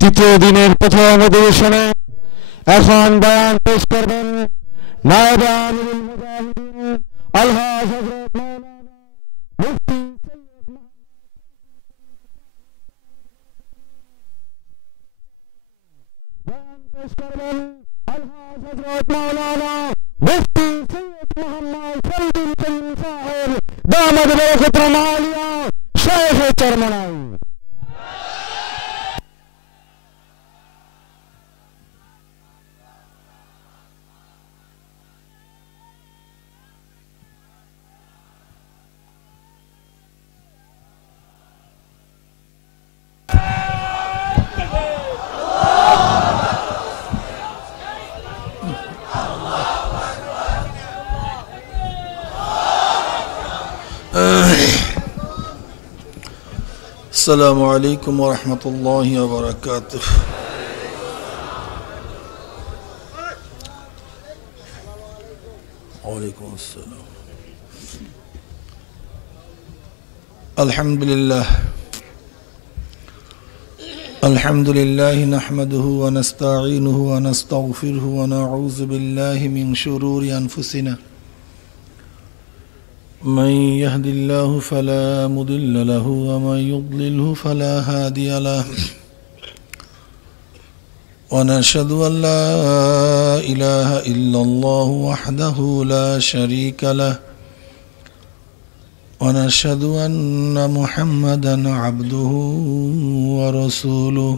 তৃতীয় দিনের প্রথম অধিবেশনে এখন বয়ান পেশ করবেন নায়েবে আমিরুল মুজাহিদিন আলহাজ হযরত মাওলানা মুফতি সৈয়দ বয়ান পেশ করবেন আলহাজ হযরত মাওলানা মুফতি সৈয়দ মুহাম্মদ ফরিদুল করিম সাহেব দামাদ বরকতুল আলিয়া শেখ চরমনাই। السلام عليكم ورحمة الله وبركاته. وعليكم السلام. الحمد لله نحمده ونستعينه ونستغفره ونعوذ بالله من شرور أنفسنا من يهد الله فلا مضل له ومن يضلله فلا هادي له ونشهد أن لا إله إلا الله وحده لا شريك له ونشهد أن محمدا عبده ورسوله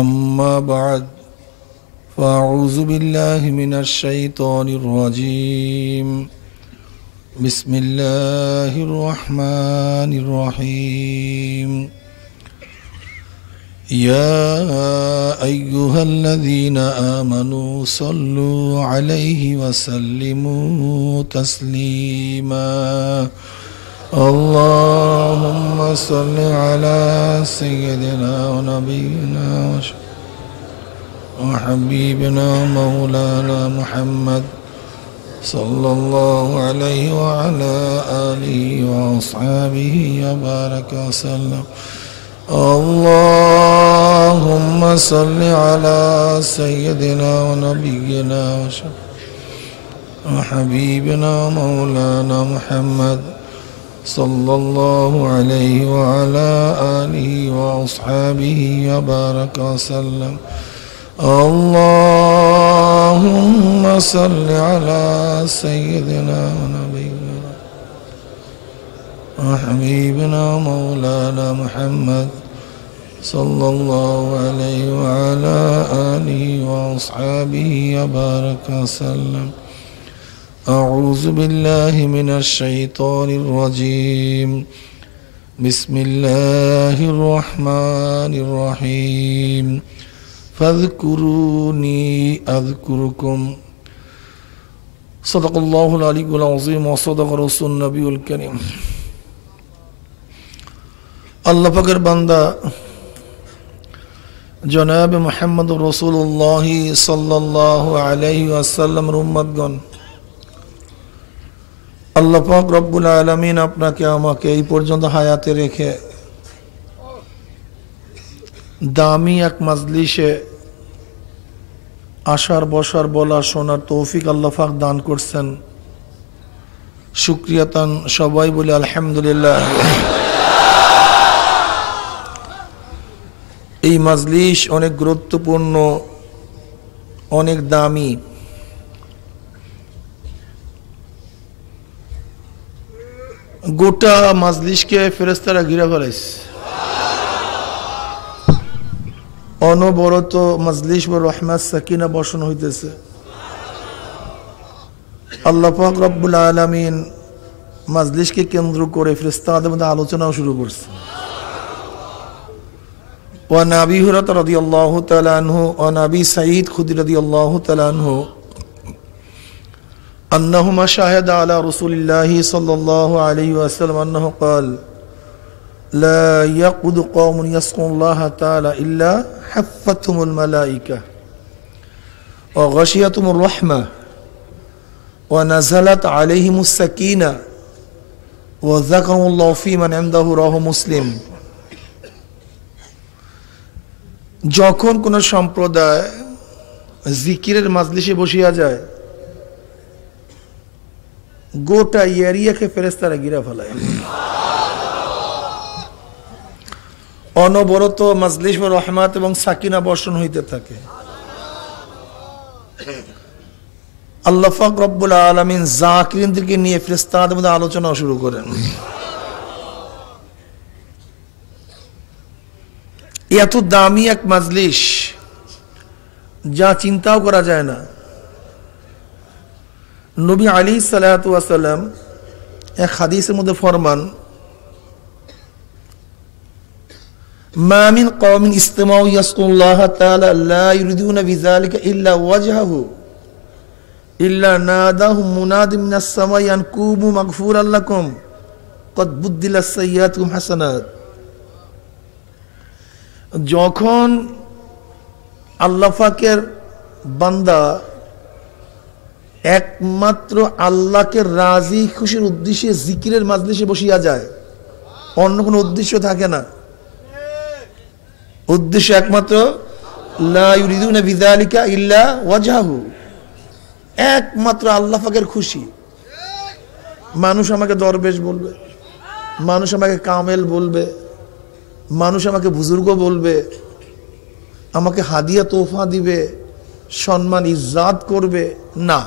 أما بعد فأعوذ بالله من الشيطان الرجيم بسم الله الرحمن الرحيم يا أيها الذين آمنوا صلوا عليه وسلموا تسليما اللهم صل على سيدنا ونبينا وحبيبنا مولانا محمد صلى الله عليه وعلى آله وأصحابه وبارك وسلم اللهم صل على سيدنا ونبينا وحبيبنا مولانا محمد صلى الله عليه وعلى آله وأصحابه وبارك وسلم اللهم صل على سيدنا ونبينا وحبيبنا مولانا محمد صلى الله عليه وعلى آله وأصحابه وبارك وسلم أعوذ بالله من الشيطان الرجيم بسم الله الرحمن الرحيم فاذكروني أذكركم صدق الله العلي العظيم وصدق رسول النبي الكريم আল্লাহ পাকের বান্দা জনাব মুহাম্মদ রাসূলুল্লাহ সাল্লাল্লাহু আলাইহি ওয়াসাল্লামের উম্মতগণ, আল্লাহ পাক রব্বুল আলামিন আপনাকে আমাকে এই পর্যন্ত হায়াতে রেখে দামি এক মাজলিসে আসার বসার বলা শোনার তৌফিক আল্লাহ পাক দান করছেন। শুকরিয়াতান সবাই বলে আলহামদুলিল্লাহ। এই মাজলিস অনেক গুরুত্বপূর্ণ, অনেক দামি। গোটা মাজলিসকে ফেরেশতারা ঘিরে ফেলেছে। অনবরত মাজলিস বা রহমত সাকিনা বর্ষণ হইতেছে। আল্লাহ পাক রব্বুল আলামিন মাজলিসকে কেন্দ্র করে ফেরেশতাদের মধ্যে আলোচনাও শুরু করছে। وعن أبي هريرة رضي الله تعالى عنه وعن أبي سعيد الخدري رضي الله تعالى عنه أنهما شاهدا على رسول الله صلى الله عليه وسلم أنه قال لا يقعد قوم يذكرون الله تعالى إلا حفتهم الملائكة وغشيتهم الرحمة ونزلت عليهم السكينة وذكرهم الله في من عنده رواه مسلم। যখন কোন সম্প্রদায় জিকিরের মাজলিসে বসিয়া যায়, গোটা এরিয়াকে ফেরেশতারা ঘিরে ফেলায়। অনবরত মাজলিস বা রহমত এবং সাকিনা বর্ষণ হইতে থাকে। আল্লাহ পাক রব্বুল আলামিন জাকিরিনদেরকে নিয়ে ফেরেশতাদের মধ্যে আলোচনা শুরু করেন। এত দামি এক মাজলিস, যা চিন্তাও করা যায় না। নবী আলাইহিস সালাতু ওয়াস সালাম এক হাদিসের মধ্যে ফরমান, মা মিন কওমিন ইসতামাউ ইয়াসকুল্লাহ তাআলা লা ইউরিদুনা বিযালিকা ইল্লা ওয়াজহাহু ইল্লা নাদাহুম মুনাদিম মিনাস সামাই আন কুমু মাগফুরাল লাকুম কদ বুদ্দিলাস সাইয়্যাতুকুম হাসানাত। যখন আল্লাহ পাকের বান্দা একমাত্র আল্লাহকে রাজি খুশির উদ্দেশ্যে জিকিরের মাজলিসে বসিয়া যায়, অন্য কোনো উদ্দেশ্য থাকে না, উদ্দেশ্য একমাত্র লা ইউরিদুনা বিযালিকা ইল্লা ওয়াজহাহু, একমাত্র আল্লাহ পাকের খুশি। মানুষ আমাকে দরবেশ বলবে, মানুষ আমাকে কামেল বলবে, মানুষ আমাকে বুজুর্গ বলবে, আমাকে হাদিয়া তোহফা দিবে, সম্মান ইজ্জাত করবে, না,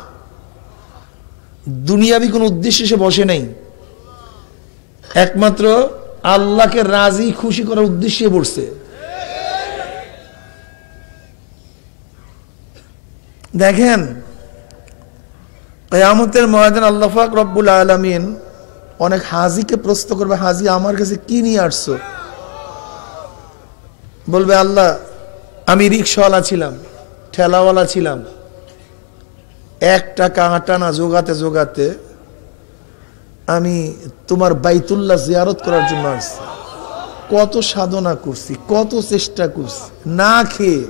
দুনিয়াবি কোন উদ্দেশ্যে সে বসে নেই, একমাত্র আল্লাহকে রাজি খুশি করার উদ্দেশ্যে বসছে। দেখেন, কিয়ামতের ময়দানে আল্লাহ পাক রব্বুল আলামিন অনেক হাজীকে প্রশ্ন করবে, হাজী আমার কাছে কি নিয়ে আসছো? বলবে, আল্লাহ আমি রিকশাওয়ালা ছিলাম, ঠেলাওয়ালা ছিলাম, 1 টাকা আটা না জোগাতে জোগাতে আমি তোমার বাইতুল্লাহ জিয়ারত করার জন্য আসছি। কত সাধনা করছি, কত চেষ্টা করছি, না খেয়ে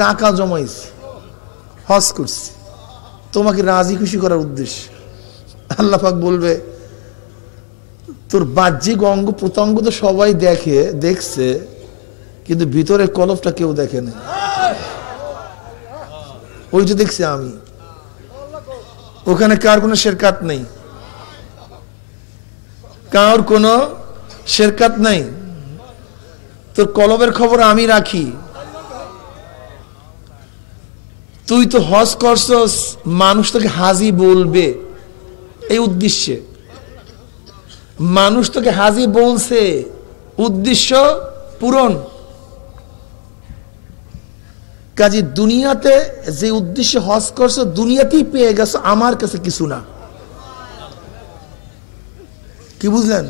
টাকা জমাইছি, হজ করছি তোমাকে রাজি খুশি করার উদ্দেশ্যে। আল্লাহ পাক বলবে, তোর বাহ্যিক অঙ্গ প্রত্যঙ্গ তো সবাই দেখছে, কিন্তু ভিতরে কলবটা কেউ দেখে না, ওইটা দেখছি আমি। ওখানে কার কোনো শেরকাত নেই, কার কোনো শেরকাত নাই, তোর কলবের খবর আমি রাখি। তুই তো হজ করছস, মানুষ তোকে হাজি বলবে এই উদ্দেশ্যে, মানুষ তোকে হাজি বলছে, উদ্দেশ্য পূরণ। কাজে দুনিয়াতে যে উদ্দেশ্যে হজ করছো, দুনিয়াতেই পেয়ে গেছো, আমার কাছে কিছু না। কি বুঝলেন?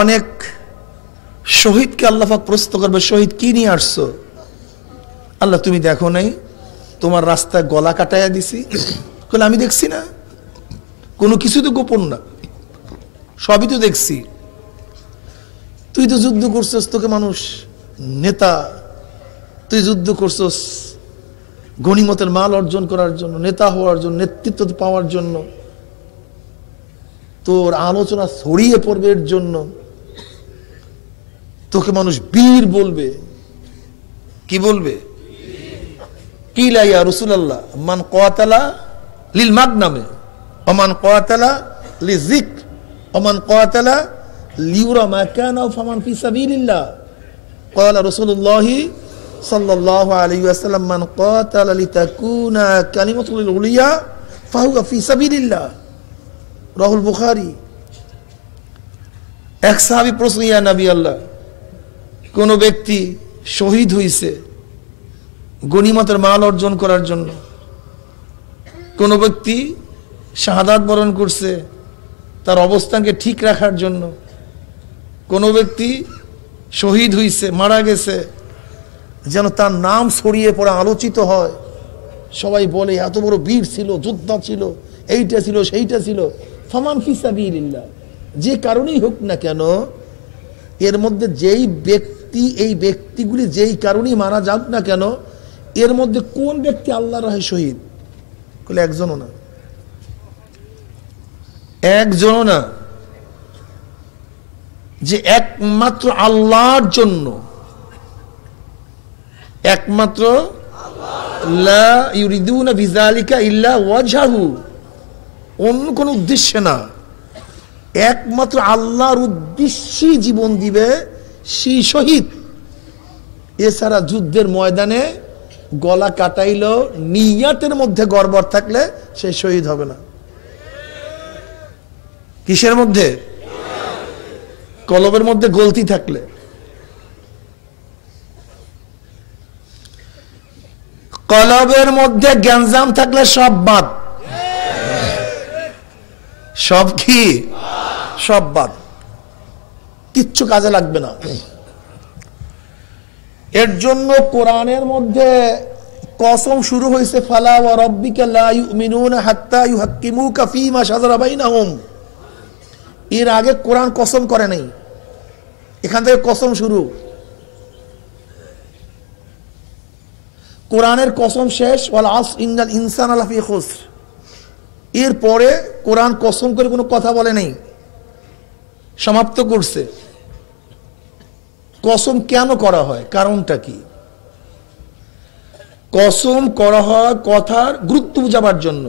অনেক শহীদকে আল্লাহ পাক প্রশ্ন করবে, শহীদ কি নিয়ে আসছো? আল্লাহ তুমি দেখো নাই, তোমার রাস্তায় গলা কাটাইয়া দিছি। বলে, আমি দেখছি না, কোনো কিছু তো গোপন না, সবই তো দেখছি। তুই তো যুদ্ধ করছস, তোকে মানুষ নেতা, তুই যুদ্ধ করছস গনিমতের মাল অর্জন করার জন্য, নেতা হওয়ার জন্য, নেতৃত্ব পাওয়ার জন্য, তোর আলোচনা ছড়িয়ে পড়বে এর জন্য, তোকে মানুষ বীর বলবে। কি বলবে? কিলা ইয়া রাসূলুল্লাহ মান কাতালা লিল মাগনামে ওয়া মান কাতালা লিযিকর ওয়া মান কাতালা লিউরা মাকানা ফামান ফি সাবিলিল্লাহ। قال رسول الله صلى الله عليه وسلم من قاتل لتكون كلمة العليا فهو في سبيل الله رواه البخاري। এক সাহাবী প্রশ্ন, ইয়া নবী আল্লাহ, কোন ব্যক্তি শহীদ হইছে গনিমতের মাল অর্জন করার জন্য, কোন ব্যক্তি শাহাদাত বরণ করছে তার অবস্থানকে ঠিক রাখার জন্য, কোন ব্যক্তি শহীদ হইছে, মারা গেছে, যেন তার নাম ছড়িয়ে পড়ে আলোচিত হয়, সবাই বলে এত বড় বীর ছিল, যোদ্ধা ছিল, এইটা ছিল, সেইটা ছিল। ফামান ফি সাবিলিল্লাহ, যে কারণেই হোক না কেন, এর মধ্যে যেই ব্যক্তি, এই ব্যক্তিগুলি যেই কারণেই মারা যাক না কেন, এর মধ্যে কোন ব্যক্তি আল্লাহর রাহে শহীদ? বলে, একজনও না, একজনও না। যে একমাত্র আল্লাহর জন্য একমাত্র লা ইউরিদুনা বিযালিকা ইল্লা ওয়াজহু, অন্য কোনো উদ্দেশ্য না, একমাত্র আল্লাহর উদ্দেশ্যে জীবন দিবে সেই শহীদ। এছাড়া যুদ্ধের ময়দানে গলা কাটাইল, নিয়াতের মধ্যে গড়বড় থাকলে সে শহীদ হবে না। কিসের মধ্যে? কলবের মধ্যে গলতি থাকলে। কলবের মধ্যে গ্যাঞ্জাম থাকলে সব বাদ। সব কি? সব বাদ, কিচ্ছু কাজে লাগবে না। এর জন্য কোরআনের মধ্যে কসম শুরু হয়েছে, ফালা ওয়া রাব্বিকা লা ইউমিনুনা হাত্তা ইউহাক্কিমুকা ফীমা শাজারা বাইনাহুম। এর আগে কোরআন কসম করে নাই, এখান থেকে কসম শুরু। কোরআনের কসম শেষ, ওয়াল আসর ইন্নাল ইনসানা লাফি খুসর। এরপরে কোরআন কসম করে কোনো কথা বলে নাই, সমাপ্ত করছে। কসম কেন করা হয়, কারণটা কি? কসম করা হয় কথার গুরুত্ব বোঝাবার জন্য।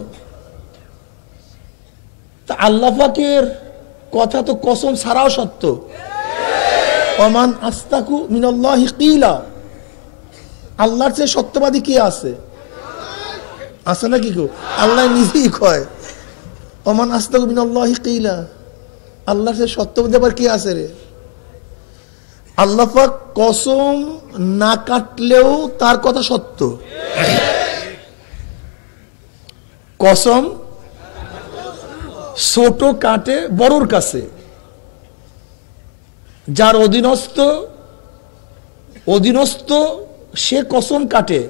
তা আল্লাহ পাকের কথা তো কসম ছাড়াও সত্য। ওমান আস্তাকু মিনাল্লাহি কিলা, আল্লাহর চেয়ে সত্যবাদী কে আছে? আছে নাকি কেউ? আল্লাহ নিজেই কয় ওমান আস্তাকু মিনাল্লাহি কিলা, আল্লাহর চেয়ে সত্যবাদী আবার কে আছে রে? আল্লাহ পাক কসম না কাটলেও তার কথা সত্য। কসম ছোট কাটে বড়র কাছে, যার অধীনস্থ সে কসম কাটে,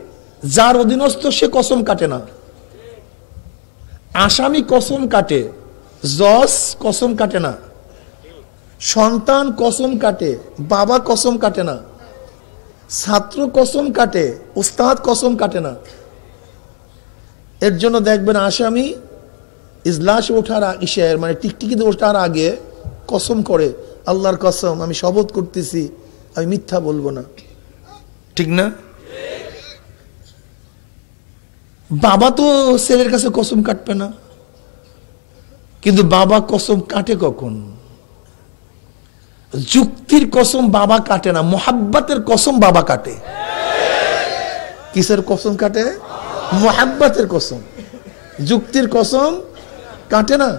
যার অধীনস্থ সে কসম কাটে না। আসামি কসম কাটে, জজ কসম কাটে না। সন্তান কসম কাটে, বাবা কসম কাটে না। ছাত্র কসম কাটে, উস্তাদ কসম কাটে না। এর জন্য দেখবেন আসামি ইজলাসে ওঠার ইশার মানে টিকটিকিতে ওঠার আগে কসম করে, আল্লাহর কসম আমি শপথ করতেছি আমি মিথ্যা বলবো না। ঠিক না? বাবা তো ছেলের কাছে কসম কাটবে না, কিন্তু বাবা কসম কাটে কখন? যুক্তির কসম বাবা কাটে না, মোহাব্বতের কসম বাবা কাটে। কিসের কসম কাটে? মোহাব্বতের কসম। যুক্তির কসম কাটে না।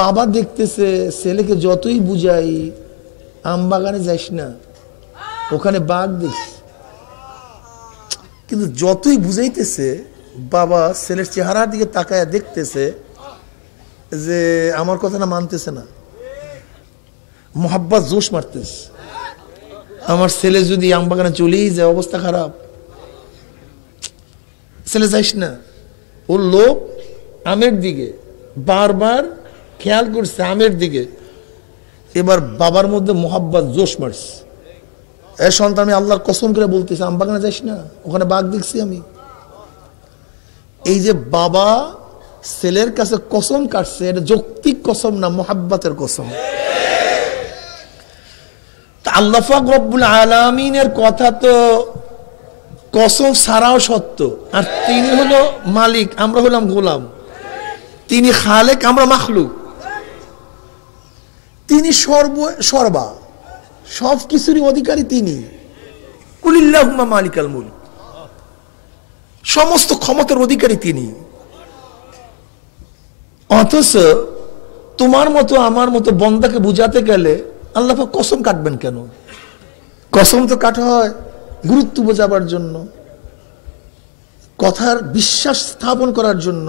বাবা দেখতেছে ছেলেকে যতই বুঝাই আম বাগানে যাইস না, ওখানে বাঘ দেখি, কিন্তু যতই বুঝাইতেছে বাবা ছেলের চেহারার দিকে তাকায় দেখতেছে যে আমার কথাটা মানতেছে না, মোহাব্বত জোশ মারতেছে। আমার ছেলে যদি আম বাগানে চলেই যায় অবস্থা খারাপ, ছেলে যাইস না। ওর লোক আমের দিকে, বারবার খেয়াল করছে আমের দিকে। এবার বাবার মধ্যে মোহাব্বত জোশ মারছে, এ সন্তান আমি আল্লাহর কসম করে বলতেছি আম বাগানে যাইস না, ওখানে বাঘ দেখছি আমি। এই যে বাবা ছেলের কাছে কসম কাটছে, এটা যৌক্তিক কসম না, মোহাব্বতের কসম। আল্লাহ পাক রব্বুল আলামিনের কথা তো কসম ছাড়াও সত্য। আর তিনি হলো মালিক, আমরা হলাম গোলাম। তিনি খালেক, আমরা মাখলুক। তিনি সর্বা, সব কিছুরই অধিকারী তিনি। কুলিল্লাহুম্মা মালিকাল মুলক, সমস্ত ক্ষমতার অধিকারী তিনি। অথচ তোমার মতো আমার মতো বন্দাকে বুঝাতে গেলে আল্লাহ পাক কসম কাটবেন কেন? কসম তো কাটা হয় গুরুত্ব বোঝাবার জন্য, কথার বিশ্বাস স্থাপন করার জন্য।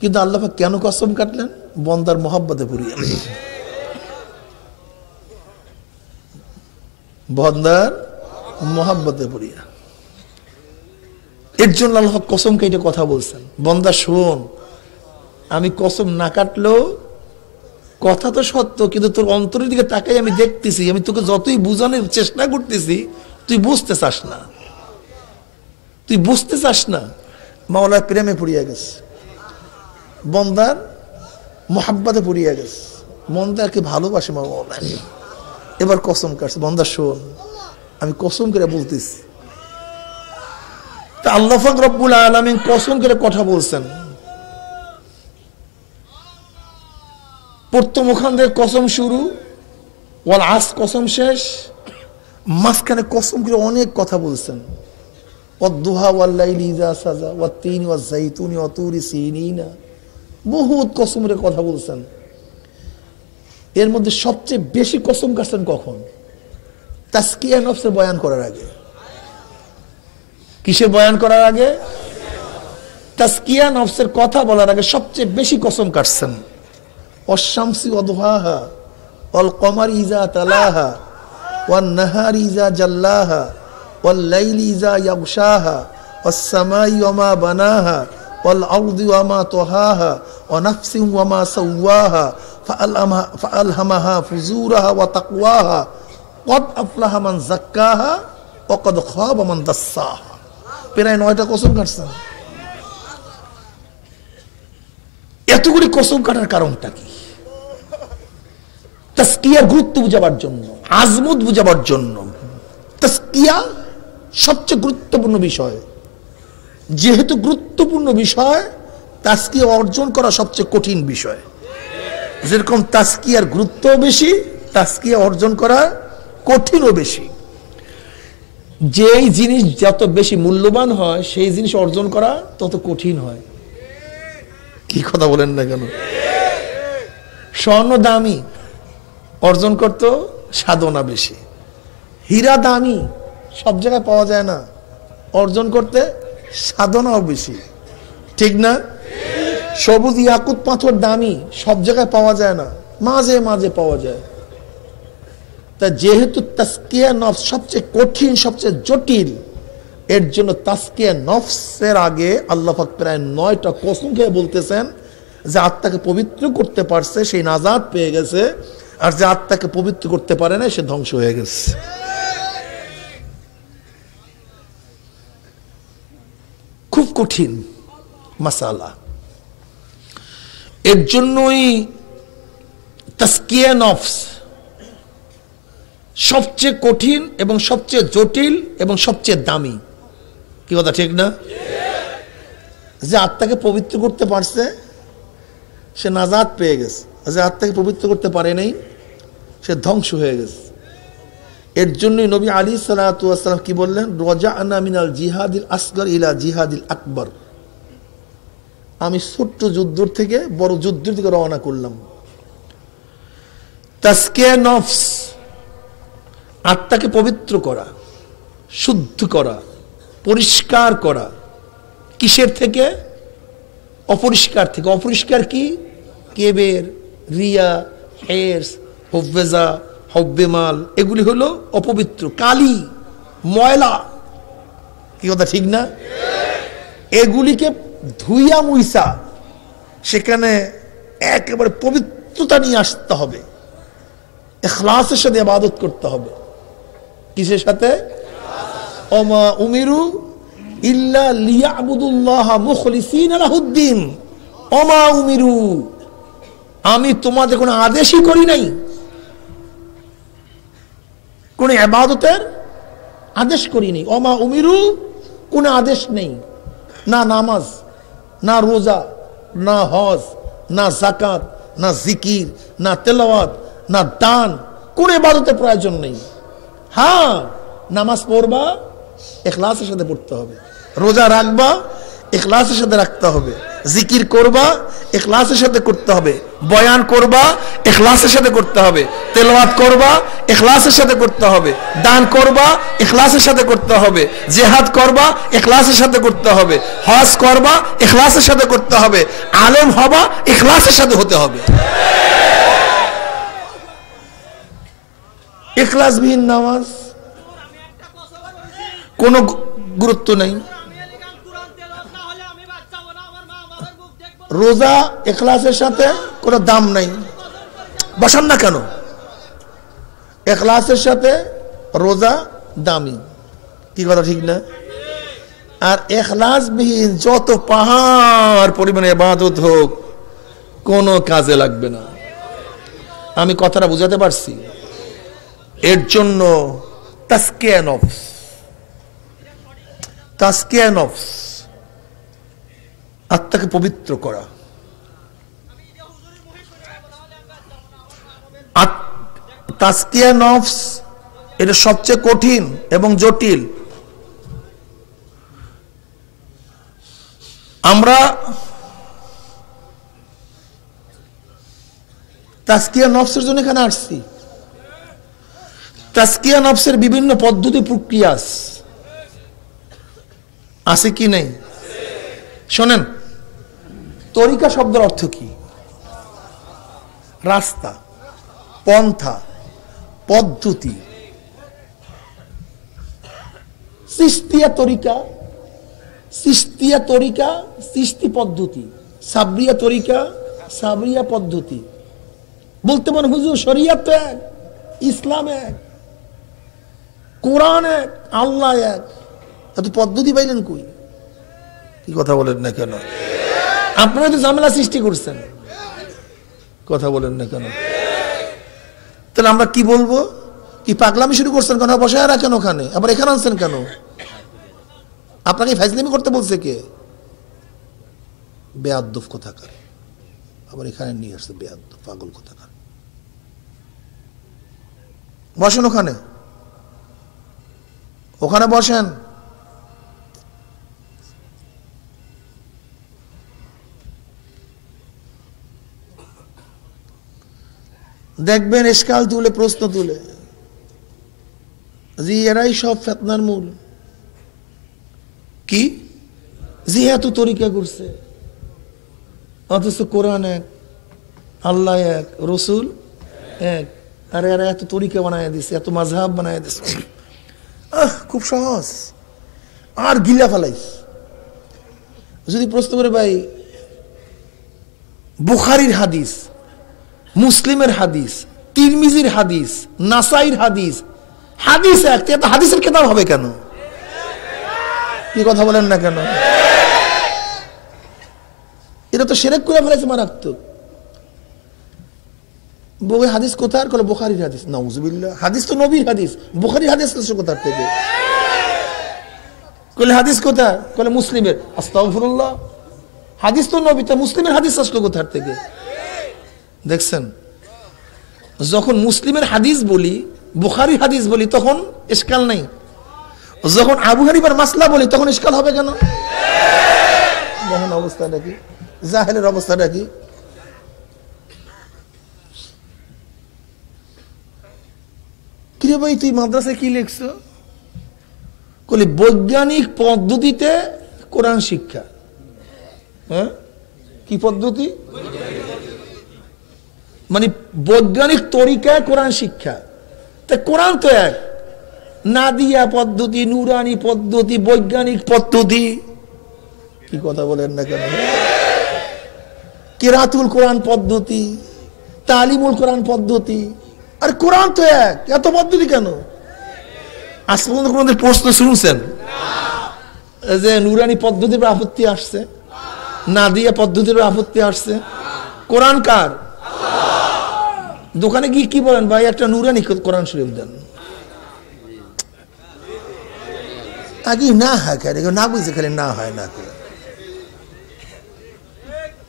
কিন্তু আল্লাহ পাক কেন কসম কাটলেন? বন্দার মোহাব্বতে পড়িয়া, বন্দার মোহাব্বতে পড়িয়া। এর জন্য আল্লাহ কসম কেটে কথা বলছেন, বন্দা শোন, আমি কসম না কাটলেও কথা তো সত্য, কিন্তু তোর অন্তরের দিকে তাকাই আমি দেখতেছি, আমি তোকে যতই বুঝানোর চেষ্টা করতেছি তুই বুঝতে চাস না, তুই বুঝতে চাস না। মাওলার প্রেমে পড়িয়া গেছে, বন্দার মোহাব্বতে পড়িয়া গেছে, বন্দাকে ভালোবাসে মাওলা। এবার কসম কাটছে, বান্দা শোন, আমি কসম করে বলতেছি। তা আল্লাহ পাক রব্বুল আলামিন কসম করে কথা বলছেন। প্রথম ওখান থেকে কসম শুরু, ওয়াল আস কসম শেষ, মাঝখানে কসম করে অনেক কথা বলছেন। ওয়াদ-দুহা ওয়াল-লাইলি ইযা সাজা ওয়াত-তিনি ওয়াজ-যাইতুনি ওয়া তুরি সিনিনা, বহুত কসম করে কথা বলছেন। এর মধ্যে সবচেয়ে বেশি কসম কাটছেন কখন? তাজকিয়া নফসের বয়ান করার আগে। কিসের বয়ান করার আগে? তাজকিয়া নফসের কথা বলার আগে সবচেয়ে বেশি কসম কাটছেন। ওয়াশ-শামসি ওয়া-দুহাহা ওয়াল-কমারি ইযা তালাহা ওয়ান-নাহারি ইযা জাল্লাহা ওয়াল-লাইলি ইযা ইয়াগশাহা ওয়াস-সামাই ওয়া মা বানাহা ওয়াল-আরদি ওয়া মা তাহাহা ওয়া নাফসিন ওয়া মা সাওয়াহা ফাআলহামাহা ফুজুরাহা ওয়া তাকওয়াহা ক্বাদ আফলাহা মান যাক্কাহা ওয়া ক্বাদ খাবা মান দাসসাহা। প্রায় 9টা কসম কাটছেন। এতগুলি কসম কাটার কারণটা কি? তাজকিয়ার গুরুত্ব বুঝাবার জন্য, আজমত বুঝাবার জন্য। তাজকিয়া সবচেয়ে গুরুত্বপূর্ণ বিষয়। যেহেতু গুরুত্বপূর্ণ বিষয়, তাজকিয়া অর্জন করা সবচেয়ে কঠিন বিষয়। যেরকম তাজকিয়ার গুরুত্ব বেশি, তাজকিয়া অর্জন করা কঠিনও বেশি। যেই জিনিস যত বেশি মূল্যবান হয়, সেই জিনিস অর্জন করা তত কঠিন হয়। কি কথা বলেন না কেন? স্বর্ণ দামি, অর্জন করতে সাধনা বেশি। হীরা দামি, সব জায়গায় পাওয়া যায় না, অর্জন করতে সাধনাও বেশি। ঠিক না? সবুজ ইয়াকুত পাথর দামি, সব জায়গায় পাওয়া যায় না, মাঝে মাঝে পাওয়া যায়। তা যেহেতু তাজকিয়া নফস সবচেয়ে কঠিন, সবচেয়ে জটিল, এর জন্য তাজকিয়া নফসের আগে আল্লাহ পাক প্রায় 9টা কসম খেয়ে বলতেছেন যে আত্মাকে পবিত্র করতে পারছে সেই নাজাত পেয়ে গেছে, আর যে আত্মাকে পবিত্র করতে পারে না সে ধ্বংস হয়ে গেছে। খুব কঠিন মাসালা। এর জন্যই তাজকিয়া নফস সবচেয়ে কঠিন এবং সবচেয়ে জটিল এবং সবচেয়ে দামি। কি কথা ঠিক না? যে আত্মাকে পবিত্র করতে পারছে সে নাজাত পেয়ে গেছে, যে আত্মাকে পবিত্র করতে পারে নাই সে ধ্বংস হয়ে গেছে। এর জন্যই নবী আলাইহিস সালাতু ওয়াস সালাম কি বললেন? রাজা'না মিনাল জিহাদিল আসগর ইলা জিহাদিল আকবর। আমি ছোট্ট যুদ্ধ থেকে বড় যুদ্ধের দিকে রওনা করলাম। তাজকিয়া নফস, আত্মাকে পবিত্র করা, শুদ্ধ করা, পরিষ্কার করা। কিসের থেকে? অপরিষ্কার থেকে। অপরিষ্কার কি? কেবের, রিয়া, হেরস, হুব্বেজা, হব্বেমাল, এগুলি হলো অপবিত্র, কালি, ময়লা। কি কথা ঠিক না? এগুলিকে ধুইয়া মুইসা সেখানে একেবারে পবিত্রতা নিয়ে আসতে হবে। ইখলাসের সাথে ইবাদত করতে হবে। কিসের সাথে? ওমা উমিরু ইল্লা লিয়াবুদুল্লাহ মুখলিসিনা লাহুদ্দিন। ওমা উমিরু, আমি তোমাদের কোনো আদেশই করি নাই, কোন ইবাদতের আদেশ করিনি। ওমা উমিরু, কোন আদেশ নেই, না নামাজ, না রোজা, না হজ, না যাকাত, না জিকির, না তেলাওয়াত, না দান, কোন ইবাদতের প্রয়োজন নেই। হ্যাঁ, নামাজ পড়বা, ইখলাসের সাথে পড়তে হবে। রোজা রাখবা, ইখলাসের সাথে রাখতে হবে। জিকির করবা, ইখলাসের সাথে করতে হবে। বয়ান করবা, ইখলাসের সাথে করতে হবে। তেলাওয়াত করবা, ইখলাসের সাথে করতে হবে। দান করবা, ইখলাসের সাথে করতে হবে। জিহাদ করবা, ইখলাসের সাথে করতে হবে। হজ করবা, ইখলাসের সাথে করতে হবে। আলেম হবা, ইখলাসের সাথে হতে হবে। ইখলাসবিহীন নামাজ কোনো গুরুত্ব নেই। রোজা ইখলাসের সাথে কোনো দাম নাই। বসান না কেন? ইখলাসের সাথে রোজা দামি। কি কথা ঠিক না? আর ইখলাসবিহীন যত পাহাড় পরিমাণে ইবাদত হোক, কোনো কাজে লাগবে না। আমি কথাটা বুঝাতে পারছি? এর জন্য তাসকিয়া নফস, তাসকিয়া নফস, আত্মাকে পবিত্র করা। তাসকিয়া নফস এটা সবচেয়ে কঠিন এবং জটিল। আমরা তাসকিয়া নফসের জন্য এখানে আসছি। তাসকিয়া নফসের বিভিন্ন পদ্ধতি প্রক্রিয়া আছে কি নেই? শোনেন, তরিকা শব্দের অর্থ কি? রাস্তা, পন্থা, পদ্ধতি। চিশতিয়া তরিকা, চিশতিয়া তরিকা, চিশতি পদ্ধতি। সাবরিয়া তরিকা, সাবরিয়া পদ্ধতি। বলতে মনে হুজুর শরিয়ত এক, ইসলাম এক, কোরআন এক, আল্লাহ এক, এত পদ্ধতি পাইলেন কই? কি কথা বলেন না কেন? আপনারা তো ঝামেলা সৃষ্টি করছেন, কথা বলেন না কেন? তাহলে আমরা কি বলবো? কি পাগলামি শুরু করছেন কেন? বসায় রাখেন ওখানে, আবার এখানে আনছেন কেন? আপনাকে ফাইজলামি করতে বলছে কে? বেয়াদ্দফ কোথাকার, আবার এখানে নিয়ে আসছে বেয়াদ্দফ, পাগল কোথাকার। বসেন ওখানে, ওখানে বসেন। দেখবেন এশকাল তুলে, প্রশ্ন তুলে, জি এরাই সব ফিতনার মূল। কি? জি এত তরিকা করছে, অথচ কোরআন এক, আল্লাহ এক, রসুল এক, আর এরা এত তরিকা বানায় দিছে, এত মাযহাব বানায় দিছে। খুব সহজ, আর গিলা ফেলাইস। যদি প্রশ্ন করে ভাই বুখারীর হাদিস, মুসলিমের হাদিস, তিরমিজির হাদিস, নাসাইর হাদিস, হাদিস এক, এত হাদিসের কিতাব হবে কেন? কি কথা বলেন না কেন? এটা তো শিরক করে ফেলেছে মারাত্মক। বলে হাদিস কোথায়? বলে বুখারীর হাদিস। নাউজুবিল্লাহ, হাদিস তো নবীর হাদিস, বুখারীর হাদিস আসছে কোথা থেকে? বলে হাদিস কোথায়? বলে মুসলিমের। আস্তাগফিরুল্লাহ, হাদিস তো নবী, তা মুসলিমের হাদিস আসলো কোথা থেকে? দেখছেন, যখন মুসলিমের হাদিস বলি, বুখারীর হাদিস বলি, তখন ইশকাল নাই। যখন আবু হানিফার মাসলা বলি, তখন ইশকাল হবে কেন? দেখেন অবস্থাটা কি, জাহেলের অবস্থাটা কি। কিরে ভাই তুই মাদ্রাসায় কি লিখছো? বলি বৈজ্ঞানিক পদ্ধতিতে কোরআন শিক্ষা। হ্যাঁ, কি পদ্ধতি? মানে বৈজ্ঞানিক তরিকায় কোরআন শিক্ষা। তা কোরআন তো এক, নাদিয়া পদ্ধতি, নুরানি পদ্ধতি, বৈজ্ঞানিক পদ্ধতি। কি কথা বলেন না কেন? কিরাতুল কোরআন পদ্ধতি, তালিমুল কোরআন পদ্ধতি, আর কোরআন তো এক, এত পদ্ধতি কেন? আজ পর্যন্ত কোন প্রশ্ন শুনছেন যে নুরানি পদ্ধতির আপত্তি আসছে, নাদিয়া পদ্ধতির আপত্তি আসছে? কোরআন কার? দোকানে গিয়ে কি বলেন, ভাই একটা নুরানি কোরআন শরীফ দেন। আগে না হয় খালি, না বুঝে খালি না হয় না করে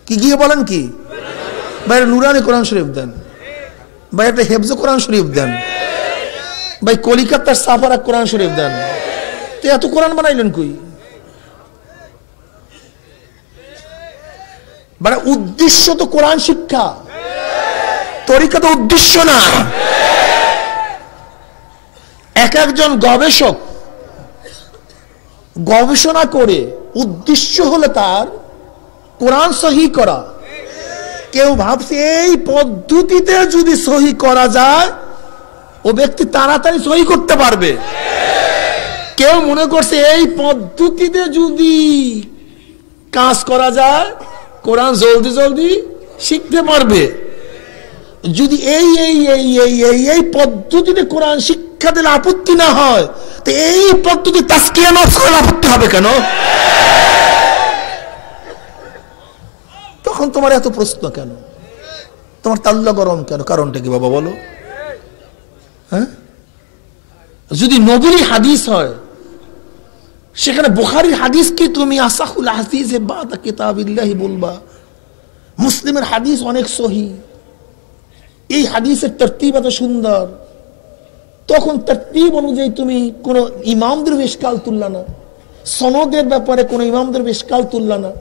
কি গিয়ে বলেন কি, ভাই নুরানি কোরআন শরীফ দেন, ভাই একটা হেফজ কোরআন শরীফ দেন, ভাই কলিকাতার সাফারা কোরআন শরীফ দেন। তো এত কোরআন বানাইলেন কই? মানে উদ্দেশ্য তো কোরআন শিক্ষা, তরিকা তো উদ্দেশ্য না। এক একজন গবেষক গবেষণা করে উদ্দেশ্য হলো তার কোরআন সহি করা। কেউ ভাবছে এই পদ্ধতিতে যদি সহি করা যায় ও ব্যক্তি তাড়াতাড়ি সহি করতে পারবে। কেউ মনে করছে এই পদ্ধতিতে যদি কাজ করা যায় কোরআন জলদি জলদি শিখতে পারবে। যদি এই এই এই এই এই এই পদ্ধতিতে কোরআন শিক্ষা দিলে আপত্তি না হয়, তো এই পদ্ধতি তাসকিয়া নফস করলে আপত্তি হবে কেন? তখন তোমার এত প্রশ্ন কেন? তোমার তাল্লা গরম কেন? কারণটা কি বাবা বলো? হ্যাঁ, যদি নবীর হাদিস হয়, সেখানে বুখারীর হাদিস কি তুমি আসাহুল হাদিস বাদা কিতাবিল্লাহি বলবা? মুসলিমের হাদিস অনেক সহি, এই হাদিসের তরতিব এত সুন্দর, তখন তরতিব অনুযায়ী তুমি কোন ইমামদের ইশকাল তুললা না, সনদের ব্যাপারে কোন ইমামদের ইশকাল তুললা না,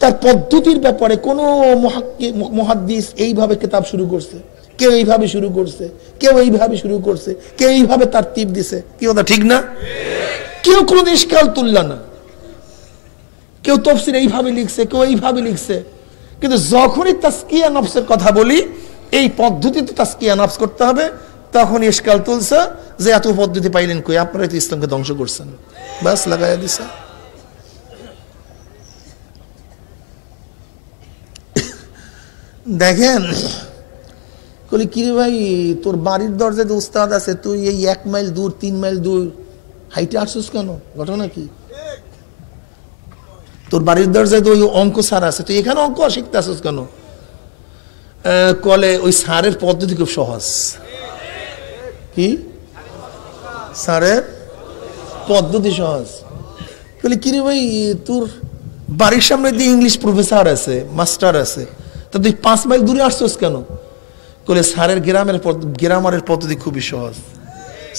তার পদ্ধতির ব্যাপারে কোন মুহাদ্দিস এইভাবে কিতাব শুরু করছে, কেউ এইভাবে শুরু করছে, কেউ এইভাবে শুরু করছে, কেউ এইভাবে তরতিব দিছে, কি কথা ঠিক না? কেউ কোন ইশকাল তুললা না, কেউ তাফসীর এইভাবে লিখছে, কেউ এইভাবে লিখছে। কিন্তু যখনই তাজকিয়া নফসের কথা বলি, এই পদ্ধতিতে তাজকিয়া নফস করতে হবে, তখন ইশকাল তুলছে যে এত পদ্ধতি পাইলেন কই? আপনারা তো ইসলামকে ধ্বংস করছেন, বাস লাগাইয়া দিছে। দেখেন কলি কিরে ভাই, তোর বাড়ির দরজায় তো উস্তাদ আছে, তুই এই 1 মাইল দূর 3 মাইল দূর হাইটে আসছিস কেন? ঘটনা কি? তোর বাড়ির দরজায় তো ওই অঙ্ক স্যার আছে, তুই এখানে অঙ্ক শিখতে আসছিস কেন? কলে ওই স্যারের পদ্ধতি খুব সহজ। কি স্যারের পদ্ধতি সহজ? কলি কিরে ভাই, তোর বাড়ির সামনে দিয়ে ইংলিশ প্রফেসর আছে, মাস্টার আছে, তা তুই 5 মাইল দূরে আসছিস কেন? কলে স্যারের গ্রামারের পদ্ধতি খুবই সহজ,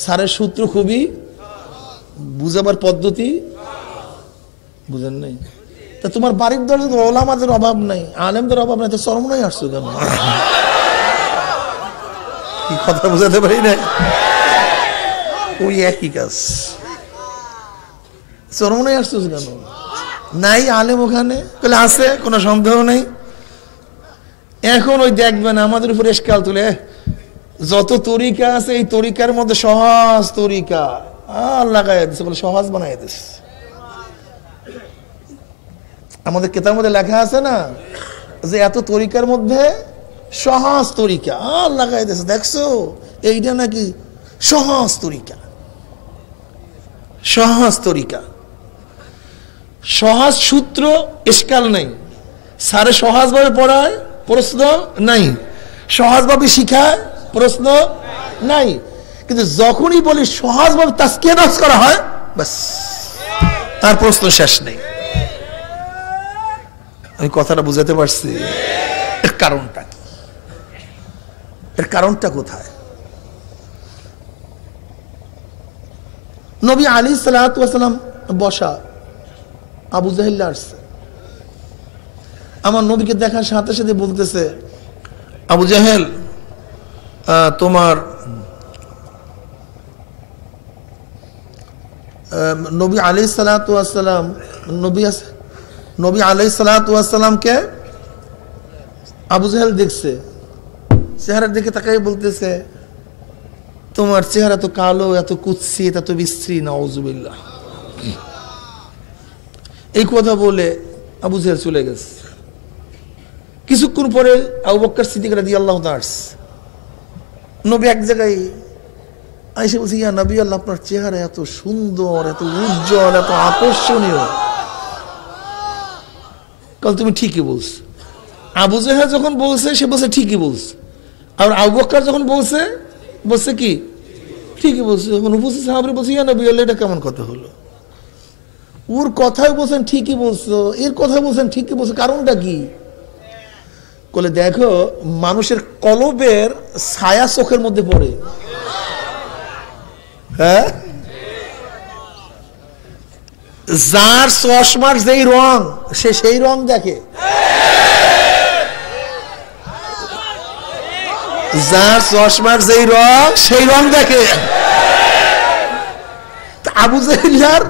স্যারের সূত্র খুবই, বুঝাবার পদ্ধতি বুঝেন নাই? তা তোমার বাড়ির দরজা তো ওলামাদের অভাব নাই, আলেমদের অভাব নাই, তো চরমনাই আসছো কেন? কি কথা বুঝাতে পারি না? ওই একই কাজ, চরমনাই আসছো কেন? নাই আলেম ওখানে? বলে আছে, কোনো সন্দেহ নেই। এখন ওই দেখবেন আমাদের উপর ইশকাল তুলে, যত তরিকা আছে এই তরিকার মধ্যে সহজ তরিকা লাগাই দিচ্ছে, বলে সহজ বানাই দিচ্ছে। আমাদের কেতাবের মধ্যে লেখা আছে না যে এত তরিকার মধ্যে সহজ তরিকা লাগাই দিচ্ছে, দেখছো এইটা নাকি সহজ তরিকা? সহজ তরিকা, সহজ সূত্র, ইশকাল নাই। স্যারে সহজভাবে পড়ায়, প্রশ্ন নাই, সহজভাবে শিখায়, প্রশ্ন নাই। কিন্তু যখনই বলি সহজভাবে তাজকিয়া নফস করা হয়, বাস তার প্রশ্ন শেষ নেই। আমি কথাটা বুঝাতে পারছি? এর কারণটা কি? এর কারণটা কোথায়? নবী আলাইহিস সালাতু ওয়াস সালাম বসা, আবু জাহেল আসছে, আমার নবীকে দেখার সাথে সাথে বলতেছে, আবু জাহেল, তোমার নবী আলাইহিস সালাতু ওয়াস সালাম, নবী আলাইহিস সালাতু ওয়াস সালামকে আবু জাহেল দেখছে, চেহারার দিকে তাকাই বলতেছে, তোমার চেহারা তো কালো, এত কুৎসিত, এত বিশ্রী, নাউজুবিল্লাহ। এই কথা বলে আবু জাহেল চলে গেছে। কিছুক্ষণ পরে আবু বকর সিদ্দিক রাদিয়াল্লাহু তাআলা আসছে, নবী এক জায়গায় আয়েশা বলছে, ইয়া নবী আল্লাহ, আপনার চেহারা এত সুন্দর, এত উজ্জ্বল, এত আকর্ষণীয়। কাল তুমি ঠিকই বলছো। আবু জাহেল যখন বলছে, সে বলছে ঠিকই বলছে, আর আবু বকর যখন বলছে, বলছে কি ঠিকই বলছে। যখন উপস্থিত সাহাবীরা বলছে, ইয়া নবী আল্লাহ, এটা কেমন কথা হলো? ওর কথাই বলছেন ঠিকই বলছো, এর কথা বলছেন ঠিকই বলছো, কারণটা কি? বলে দেখো, মানুষের কলবের ছায়া চোখের মধ্যে পড়ে। হ্যাঁ, যার চশমার যেই রং, সে সেই রং দেখে। যার চশমার যেই রং, সেই রং দেখে। আবু জাহেলের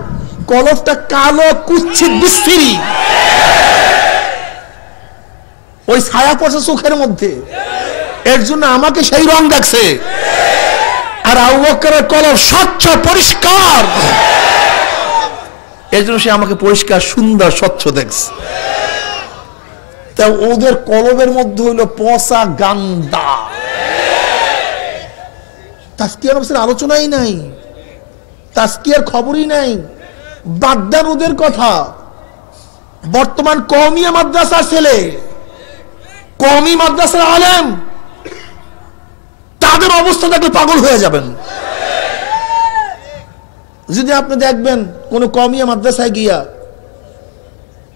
কলবটা কালো, কুৎসিত, বিশ্রী, ওই ছায়া পড়ছে চোখের মধ্যে, এর জন্য আমাকে সেই রং দেখছে। আর আবু বকরের কলব স্বচ্ছ, পরিষ্কার, এর জন্য সে আমাকে পরিষ্কার, সুন্দর, স্বচ্ছ দেখছে। তা ওদের কলবের মধ্যে হইলো পচা, গান্দা। তাজকিয়ার নফসের আলোচনাই নাই, তাজকিয়ার খবরই নাই। বাদ দেন ওদের কথা। বর্তমান কওমিয়া মাদ্রাসার ছেলে, কওমি মাদ্রাসার আলেম, তাদের অবস্থা দেখলে পাগল হয়ে যাবেন। যদি আপনি দেখবেন কোন কওমিয়া মাদ্রাসায় গিয়া,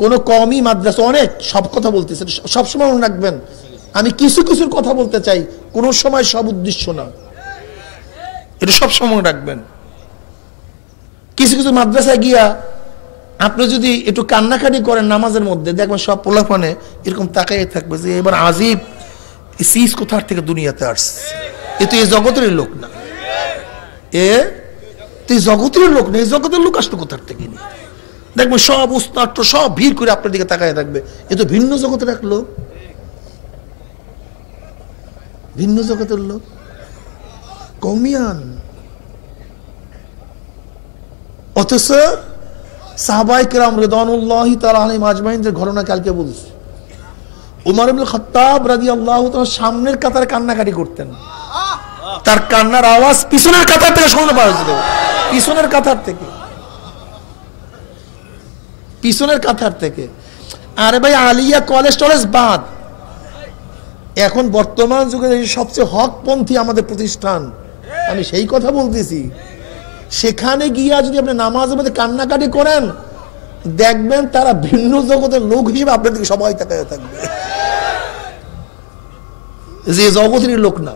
কোন কওমি মাদ্রাসা, অনেক সব কথা বলতেছে, সবসময় মনে রাখবেন আমি কিছু কিছুর কথা বলতে চাই, কোন সময় সব উদ্দেশ্য না, এটা সবসময় মনে রাখবেন। কিছু কিছু মাদ্রাসায় গিয়া আপনি যদি একটু কান্নাকাটি করেন নামাজের মধ্যে, দেখবেন সব পোলাপানে এরকম তাকাই থাকবে যে এবার আজীব সিস কোথার থেকে দুনিয়াতে আসছে, এ তো এই জগতের লোক না, এ তো এই জগতের লোক না, এই জগতের লোক আসতো কোথার থেকে। দেখবেন সব উস্তাদ সব ভিড় করে আপনার দিকে তাকায় থাকবে, এ তো ভিন্ন জগতের এক লোক, ভিন্ন জগতের লোক, কওমিয়ান। অথচ সাহাবায়ে কেরাম রিদওয়ানুল্লাহি তাআলা আলাইহিম আজমাইনদের ঘটনা কালকে বলছি। উমর ইবনে খাত্তাব রাদিয়াল্লাহু তাআলা সামনের কাতারে কান্নাকাটি করতেন, তার কান্নার আওয়াজ পিছনের কাতার থেকে শুনতে পাওয়া যেত, পিছনের কাতার থেকে, পিছনের কাতার থেকে। আরে ভাই আলিয়া কলেজ টলেজ বাদ, এখন বর্তমান যুগে সবচেয়ে হকপন্থী আমাদের প্রতিষ্ঠান, আমি সেই কথা বলতেছি, সেখানে গিয়া যদি আপনি নামাজের মধ্যে কান্নাকাটি করেন, দেখবেন তারা ভিন্ন জগতের লোক হিসেবে আপনার দিকে সবাই তাকায় থাকবে, যে জগতের লোক না।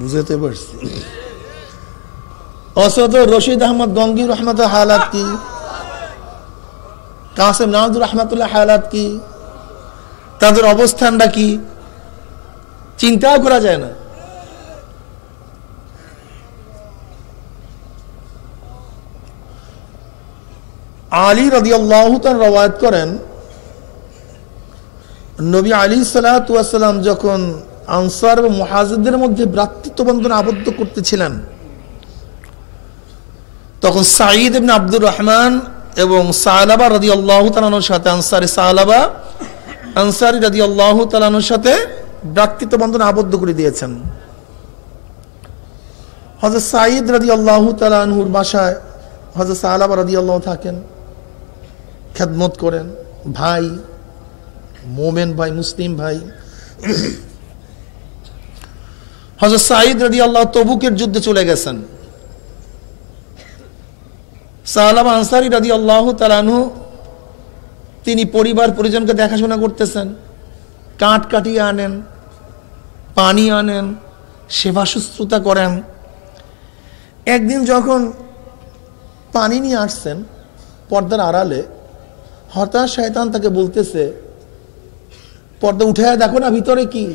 বুঝতে পারছি? অসত রশিদ আহমদ গঙ্গি রহমত হালাত কি, কাসেম নাজুর রহমতুল্লাহ হালাত কি, তাদের অবস্থানটা কি চিন্তাও করা যায় না। আলী রাদিয়াল্লাহু তাআলা রওয়ায়াত করেন, নবী আলাইহিস সালাতু ওয়াস সালাম যখন আনসার ও মুহাজিরদের মধ্যে ভ্রাতৃত্ব বন্ধনে আবদ্ধ করতেছিলেন, তখন সাঈদ ইবনে আব্দুর রহমান এবং সালাবা রাদিয়াল্লাহু তাআলার সাথে আনসারী রাদিয়াল্লাহু তাআলার সাথে ভ্রাতৃত্ব বন্ধনে আবদ্ধ করে দিয়েছেন। হযরত সাঈদ রাদিয়াল্লাহু তাআলা আনহুর বাসায় হযরত সালাবা রাদিয়াল্লাহু থাকেন, খেদমত করেন, ভাই, মোমেন ভাই, মুসলিম ভাই। হযরত সাঈদ রাদিয়াল্লাহু তবুকের যুদ্ধে চলে গেছেন, সালাবা আনসারী রাদিয়াল্লাহু তাআলা আনহু তিনি পরিবার পরিজনকে দেখাশোনা করতেছেন, কাঠ কাটিয়ে আনেন, পানি আনেন, সেবা শুশ্রূষা করেন। একদিন যখন পানি নিয়ে আসছেন পর্দার আড়ালে, হঠাৎ শয়তান তাকে বলতেছে, পর্দা উঠে দেখো না ভিতরে কি,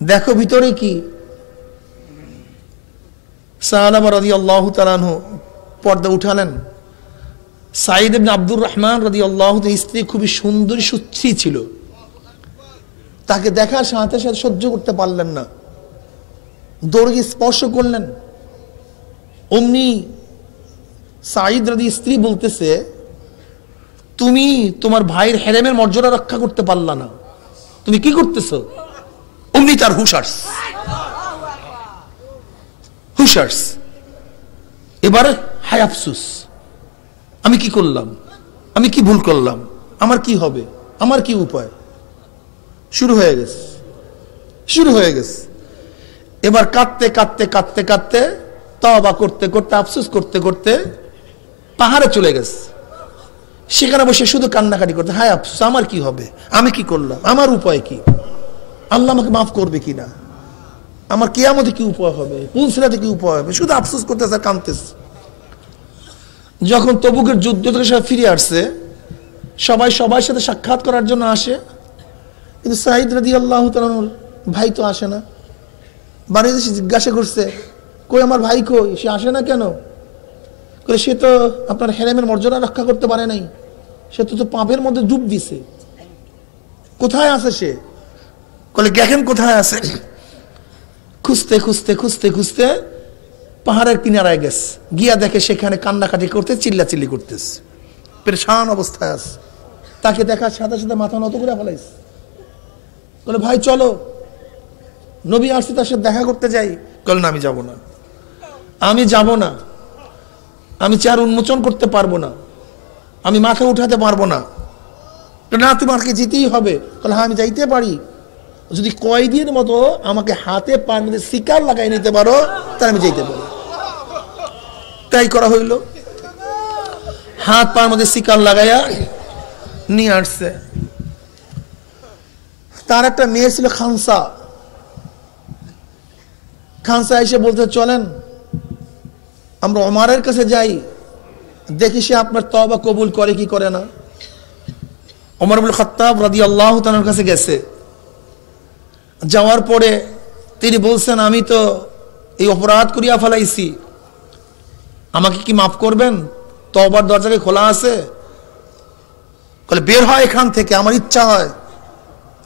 দেখো ভিতরে কি। সালাবা রাদিয়াল্লাহু তাআলা আনহু পর্দা উঠালেন। সাঈদ ইবনে আব্দুর রহমান রাদিয়াল্লাহু তাআলা স্ত্রী খুবই সুন্দরী সুশ্রী ছিল, তাকে দেখার সাথে সাথে সহ্য করতে পারলেন না, দৌড়ে স্পর্শ করলেন। অমনি সাঈদ রাদি স্ত্রী বলতেছে, তুমি তোমার ভাইয়ের হেরেমের মর্যাদা রক্ষা করতে পারলা না, তুমি কি করতেছো? অমনি তার হুশার্স, এবারে হায় আফসুস, আমি কি করলাম, আমি কি ভুল করলাম, আমার কি হবে, আমার কি উপায়। শুরু হয়ে গেছে। এবার কাঁদতে কাঁদতে কাঁদতে কাঁদতে তওবা করতে করতে আফসোস করতে করতে পাহাড়ে চলে গেছে। সেখানে বসে শুধু কান্নাকাটি করতে, হায় আফসোস, আমার কি হবে, আমি কি করলাম, আমার উপায় কি, আল্লাহ আমাকে মাফ করবে কিনা, আমার কিয়ামতে কি উপায় হবে, কোন সিরাতে কি উপায় হবে, শুধু আফসোস করতেছে, কাঁদতেছে। যখন তবুকের যুদ্ধ থেকে সবাই ফিরে আসছে, সবাই সবার সাথে সাক্ষাৎ করার জন্য আসে, কিন্তু সাঈদ রাদিয়াল্লাহু তাআলার ভাই তো আসে না। বাড়িতে জিজ্ঞাসা করছে, কই আমার ভাই কই, সে আসে না কেন? সে তো আপনার হেরেমের মর্যাদা রক্ষা করতে পারে নাই, সে তো পাপের মধ্যে ডুব দিছে, কোথায় আছে সে? বলে দেখেন কোথায় আছে। খুঁজতে খুঁজতে খুঁজতে খুঁজতে পাহাড়ের কিনারায় গেছে, গিয়া দেখে সেখানে কান্নাকাটি করতে, চিল্লাচিল্লি করতেছে, পেরেশান অবস্থায় আছে। তাকে দেখার সাথে সাথে মাথা নত করে ফেলাইছে। বলে ভাই চলো, নবী আসছে, তার সাথে দেখা করতে যাই। বলে না, আমি যাব না, আমি চেয়ার উন্মোচন করতে পারবো না, আমি মাথা উঠাতে পারবো না। না, তোমাকে যেতেই হবে। বলে হ্যাঁ, আমি যাইতে পারি। যদি কয়েদির মতো আমাকে হাতে পার মধ্যে শিকার লাগাই নিতে পারো তাহলে আমি যেতে পারি। তাই করা হইল, হাত পার মধ্যে শিকার লাগাইয়া নিয়ে আসছে। তার একটা মেয়ে ছিল খানসা। খানসা এসে বলতে, চলেন আমরা ওমরের কাছে যাই, দেখি সে আপনার তওবা কবুল করে কি করে না। ওমর ইবনে খাত্তাব রাদিয়াল্লাহু তাআলার কাছে গেছে। যাওয়ার পরে তিনি বলছেন, আমি তো এই অপরাধ করিয়া ফেলাইছি, আমাকে কি মাফ করবেন? তওবার দরজা কি খোলা আছে? বলে, বের হয় এখান থেকে, আমার ইচ্ছা হয়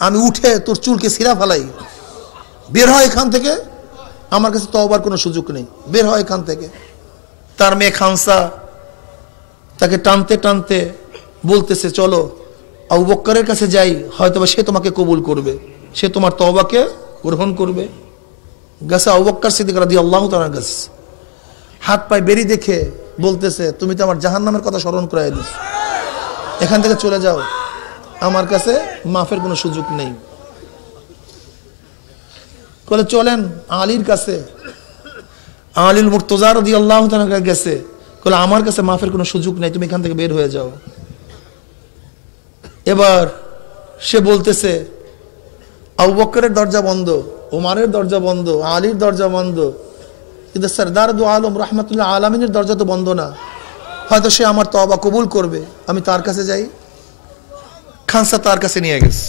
আমি উঠে তোর চুলকে ছিঁড়া ফেলাই। বের হয় এখান থেকে, আমার কাছে তওবার কোনো সুযোগ নেই, বের হয় এখান থেকে। তার মেয়ে খানসা তাকে টানতে টানতে বলতেছে, চলো আবু বকরের কাছে যাই, হয়তো সে তোমাকে কবুল করবে, সে তোমার তওবাকে গ্রহণ করবে। গেছে আবু বকর সিদ্দিক রাদিয়াল্লাহু তাআলার কাছে। হাত পায়ে বেরি দেখে বলতেছে, তুমি তো আমার জাহান্নামের কথা স্মরণ করাই দিস, এখান থেকে চলে যাও, আমার কাছে মাফের কোনো সুযোগ নেই। বলে, চলেন আলীর কাছে। আলীল মুর্তজা রাদিয়াল্লাহু তাআলা গেছে, বলে আমার কাছে মাফের কোনো সুযোগ নেই, তুমি এখান থেকে বের হয়ে যাও। এবার সে বলতেছে, আবু বকরের দরজা বন্ধ, ওমরের দরজা বন্ধ, আলীর দরজা বন্ধ, কিন্তু সরদার দু আলম রাহমাতুল্লাহ আলামিনের দরজা তো বন্ধ না, হয়তো সে আমার তওবা কবুল করবে, আমি তার কাছে যাই। খানসা তার কাছে নিয়ে গেছে।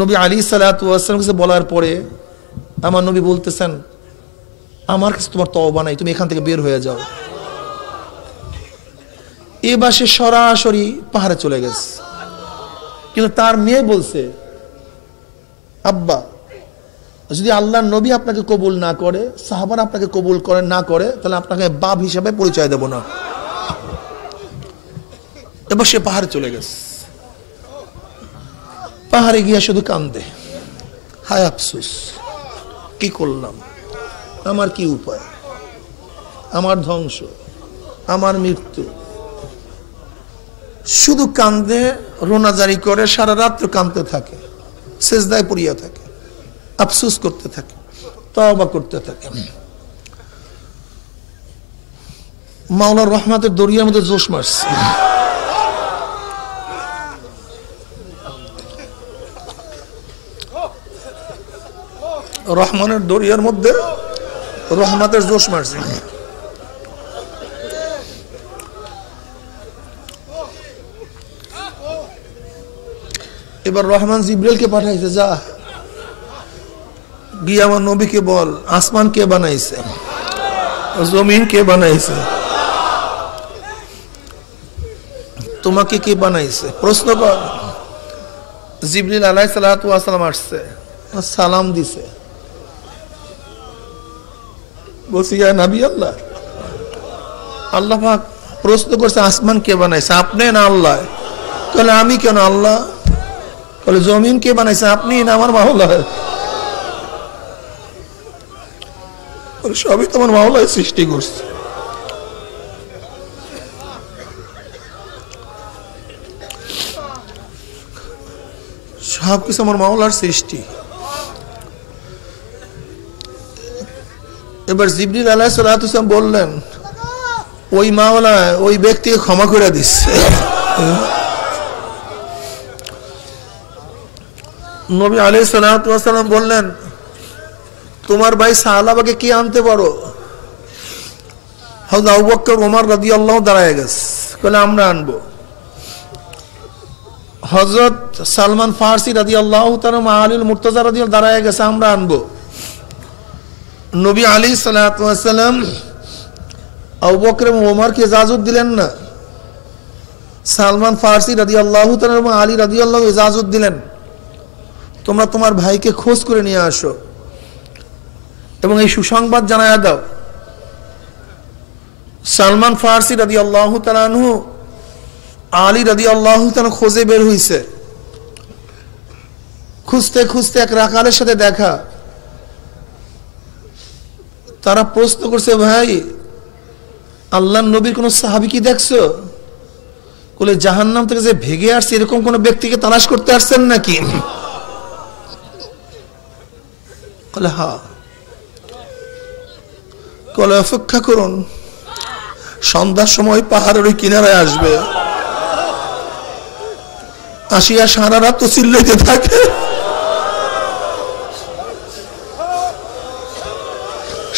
নবী আলাইহিস সালাতু ওয়াস সালাম কাছে বলার পরে আমার নবী বলতেছেন, আমার কাছে তোমার তওবা নাই, তুমি এখান থেকে বের হয়ে যাও। এবার সে সরাসরি পাহাড়ে চলে গেছে। কিন্তু তার মেয়ে বলছে, আব্বা, যদি আল্লাহর নবী আপনাকে কবুল না করে, সাহাবারা আপনাকে কবুল করে না করে, তাহলে আপনাকে বাপ হিসাবে পরিচয় দেব না। এবার সে পাহাড়ে চলে গেছে। পাহাড়ে গিয়া শুধু কান্দে, হায় আফসোস, কি করলাম, আমার কি উপায়, আমার ধ্বংস, আমার মৃত্যু। শুধু কান্দে, রোনাজারি করে, সারা রাত্র কাঁদতে থাকে, সেজদায় পড়িয়া থাকে, আফসোস করতে থাকে, তওবা করতে থাকে। মাওলার রহমতের দরিয়ার মধ্যে জোশ মারছে। রহমানের দরিয়ার মধ্যে রহমতের জোশ মারছে। এবার রহমান জিব্রাইলকে পাঠাইছে, যা গিয়ে আমার নবীকে বল, আসমান কে বানাইছে, জমিন কে বানাইছে, তোমাকে কে বানাইছে, প্রশ্ন কর। জিবরিল আলাইহিস সালাতু ওয়াস সালাম আসছে, সালাম দিছে, বলছি, ইয়া নবী আল্লাহ, আল্লাহ পাক প্রশ্ন করছে, আসমান কে বানাইছে, আপনি না আল্লাহ? তাহলে আমি কেন আল্লাহ? বলে, জমিন কে বানাইছে, আপনি না আমার মাওলা? সবই তোমার মাওলাই সৃষ্টি করছে। সবকিছু আমার মাওলার সৃষ্টি। এবার জিবরিল আলাইহিস সালাতু ওয়াস সালাম বললেন, ওই মাওলা ওই ব্যক্তিকে ক্ষমা করে দিচ্ছে। নবী আলাইহিস সালাতু ওয়াস সালাম বললেন, তোমার ভাই সাহাবাকে কি আনতে পারো? হযরত আবু বকর ওমর রাদিয়াল্লাহু দাঁড়ায় গেছে, বলে আমরা আনবো। হযরত সালমান ফারসি রাদিয়াল্লাহু তাআলা আলীল মুর্তজা রাদিয়াল্লাহু দাঁড়ায় গেছে, আমরা আনবো। নবী আলাইহিস সালাতু ওয়াস সালাম আবু বকর এবং ওমরকে ইজাজত দিলেন না, সালমান ফারসি রাদিয়াল্লাহু তাআলা এবং আলী রাদিয়াল্লাহু ইজাজত দিলেন, তোমরা তোমার ভাইকে খোঁজ করে নিয়ে আসো এবং এই সুসংবাদ জানায়া দাও। সালমান ফারসি রাদিয়াল্লাহু তাআলা আনহু আলী রাদিয়াল্লাহু তাআলা খোঁজে বের হইছে। খুঁজতে খুঁজতে এক রাখালের সাথে দেখা। তারা প্রশ্ন করছে, ভাই আল্লাহর নবীর কোন সাহাবী কি দেখছো? বলে, জাহান্নাম থেকে যে ভেগে আসছে এরকম কোন ব্যক্তিকে তালাশ করতে আসছেন নাকি? বলে হ্যাঁ। বলে অপেক্ষা করুন, সন্ধ্যার সময় পাহাড়ের ওই কিনারায় আসবে, আসিয়া সারা রাত তো চিল্লাইতে থাকে,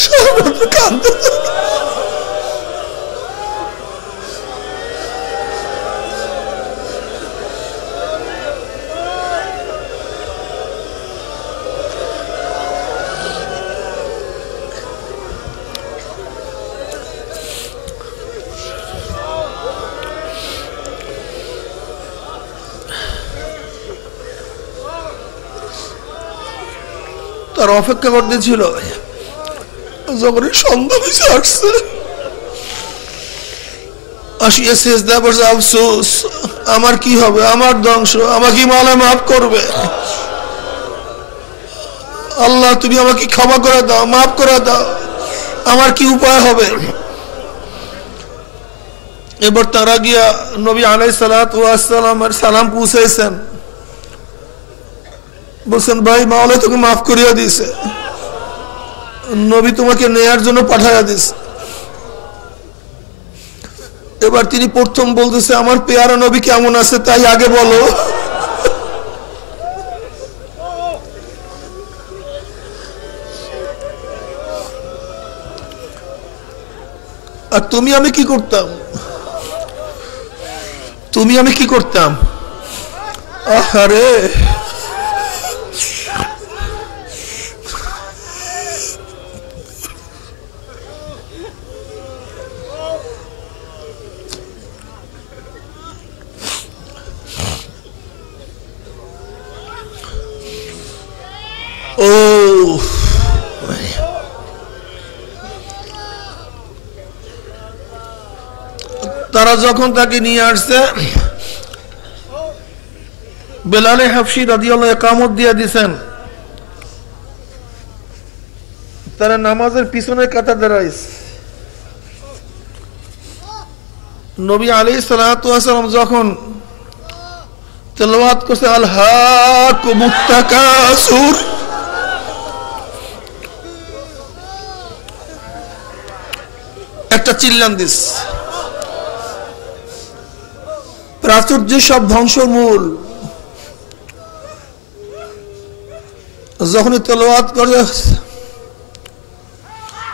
সারা রাত কাঁদতে থাকে। তার অপেক্ষা করতেছিল, যখন সন্ধ্যা হয়েছে আসছে, আসিয়া সেজদা করছে, আফসোস আমার কি হবে, আমার ধ্বংস, আমাকে মাওলা মাফ করবে, আল্লাহ তুমি আমাকে ক্ষমা করে দাও, মাফ করে দাও, আমার কি উপায় হবে। এবার তারা গিয়া নবী আলাইহিস সালাতু ওয়াস সালামের সালাম পৌঁছাইছেন, বলছেন ভাই মাওলা তোকে মাফ করিয়া দিছে, নবী তোমাকে নেয়ার জন্য পাঠাইয়া দিছে। এবার তিনি প্রথম বলতেছে আমার পেয়ারা নবী কেমন আছে তাই আগে বলো। আর তুমি আমি কি করতাম, তুমি আমি কি করতাম, আহারে ও। তারা যখন তাকে নিয়ে আসছে, বেলালে হাফসি রাদিয়াল্লাহু ইকামত দিয়ে দিয়েছেন, তারা নামাজের পিছনে কাতার দাঁড়াইছে। নবী আলাইহিস সালাতু ওয়াস সালাম যখন তেলাওয়াত করছে আলহাকুমুত তাকাসুর, একটা চিল্লান দিস, প্রাচুর্য সব ধ্বংসর মূল। যখন তেলাওয়াত করে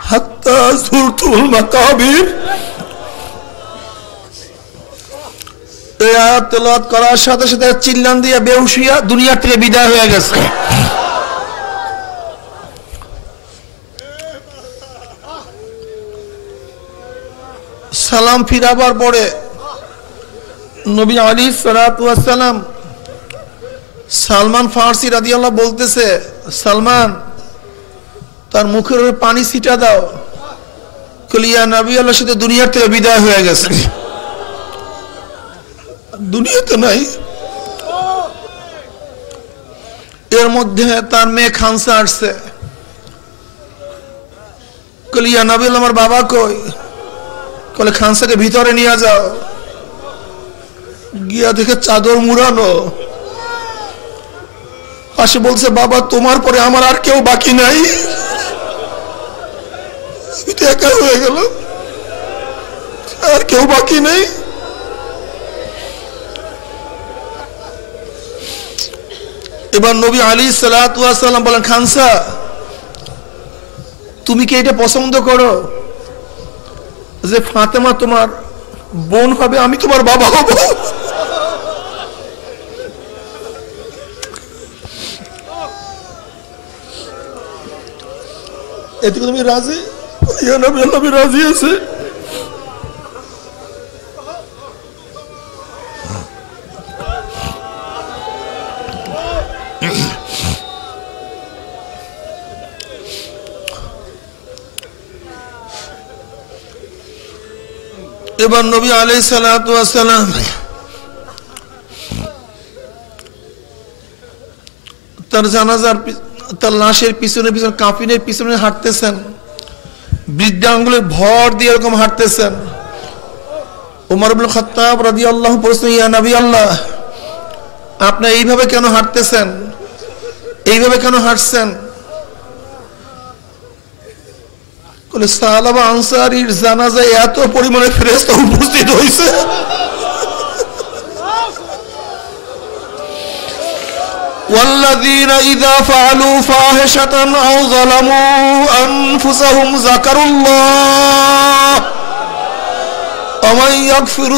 হাত্তা যুরতুল মাকাবির, এই আয়াত তেলাওয়াত করার সাথে সাথে চিল্লান দিয়ে বেহুশ হইয়া দুনিয়া থেকে বিদায় হয়ে গেছে। সালাম ফিরাবার পরে নবী আলাইহিস সালাতু ওয়াস সালাম সালমান ফারসি রাদিয়াল্লাহু বলতেছে, সালমান তার মুখের উপরে পানি ছিটা দাও, কলিয়া নবী আল্লাহর সাথে দুনিয়া থেকে বিদায় হয়ে গেছে, দুনিয়াতে নাই। এর মধ্যে তার মেয়ে খানসা আসছে, কলিয়া নবী আল্লাহ আমার বাবা কই, কলে খানসাকে ভিতরে নিয়ে যাও, গিয়া দেখে চাদর মুড়ানো, পাশে বলছে বাবা তোমার পরে আমার আর কেউ বাকি নাই, এটা একা হয়ে গেল, আর কেউ বাকি নেই। এবার নবী আলাইহিস সালাতু ওয়াস সালাম বলেন, খানসা তুমি কি এটা পছন্দ করো যে ফাতেমা তোমার বোন হবে, আমি তোমার বাবা হব? এতে তুমি রাজি? ইয়া নবী আল্লাহ রাজি আছে। এবার নবী আলাইহিস সালাতু ওয়াস সালাম তার জানাজার তার লাশের পিছনে পিছনে কাফিনের পিছনে হাঁটতেছেন, বৃদ্ধাঙ্গুলের ভর দিয়ে এরকম হাঁটতেছেন। ওমর ইবনে খাত্তাব রাদিয়াল্লাহু প্রশ্ন, ইয়া নবী আল্লাহ আপনি এইভাবে কেন হাঁটতেছেন, এইভাবে কেন হাঁটছেন? বলে সাহাবা আনসারীর জানাজায় এত পরিমাণে ফেরেশতা উপস্থিত হয়েছে। والذين إذا فعلوا فاحشة أو ظلموا أنفسهم ذكروا الله ومن يغفر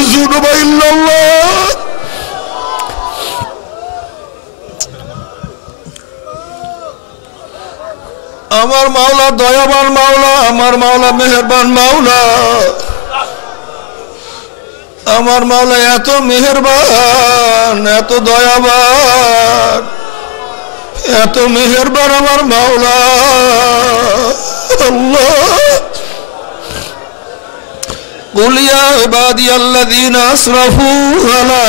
الذنوب إلا الله। আমার মাওলা দয়াবান মাওলা, আমার মাওলা মেহেরবান মাওলা, আমার মাওলা এত মেহেরবান, এত দয়াবান, এত মেহেরবান আমার মাওলা আল্লাহ। قل يا عبادي الذين أسرفوا على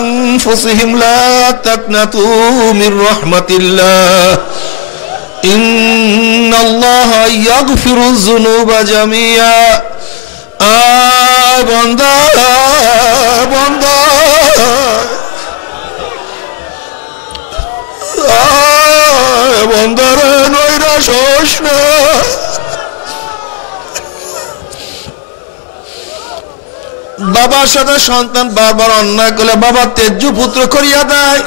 أنفسهم لا تقنطوا من رحمة الله إن الله يغفر الذنوب جميعا। বন্দা বন্দা বন্দারে নৈরাশ হোস না। বাবার সাথে সন্তান বারবার অন্যায় করলে বাবা তেজ্য পুত্র করিয়া দেয়,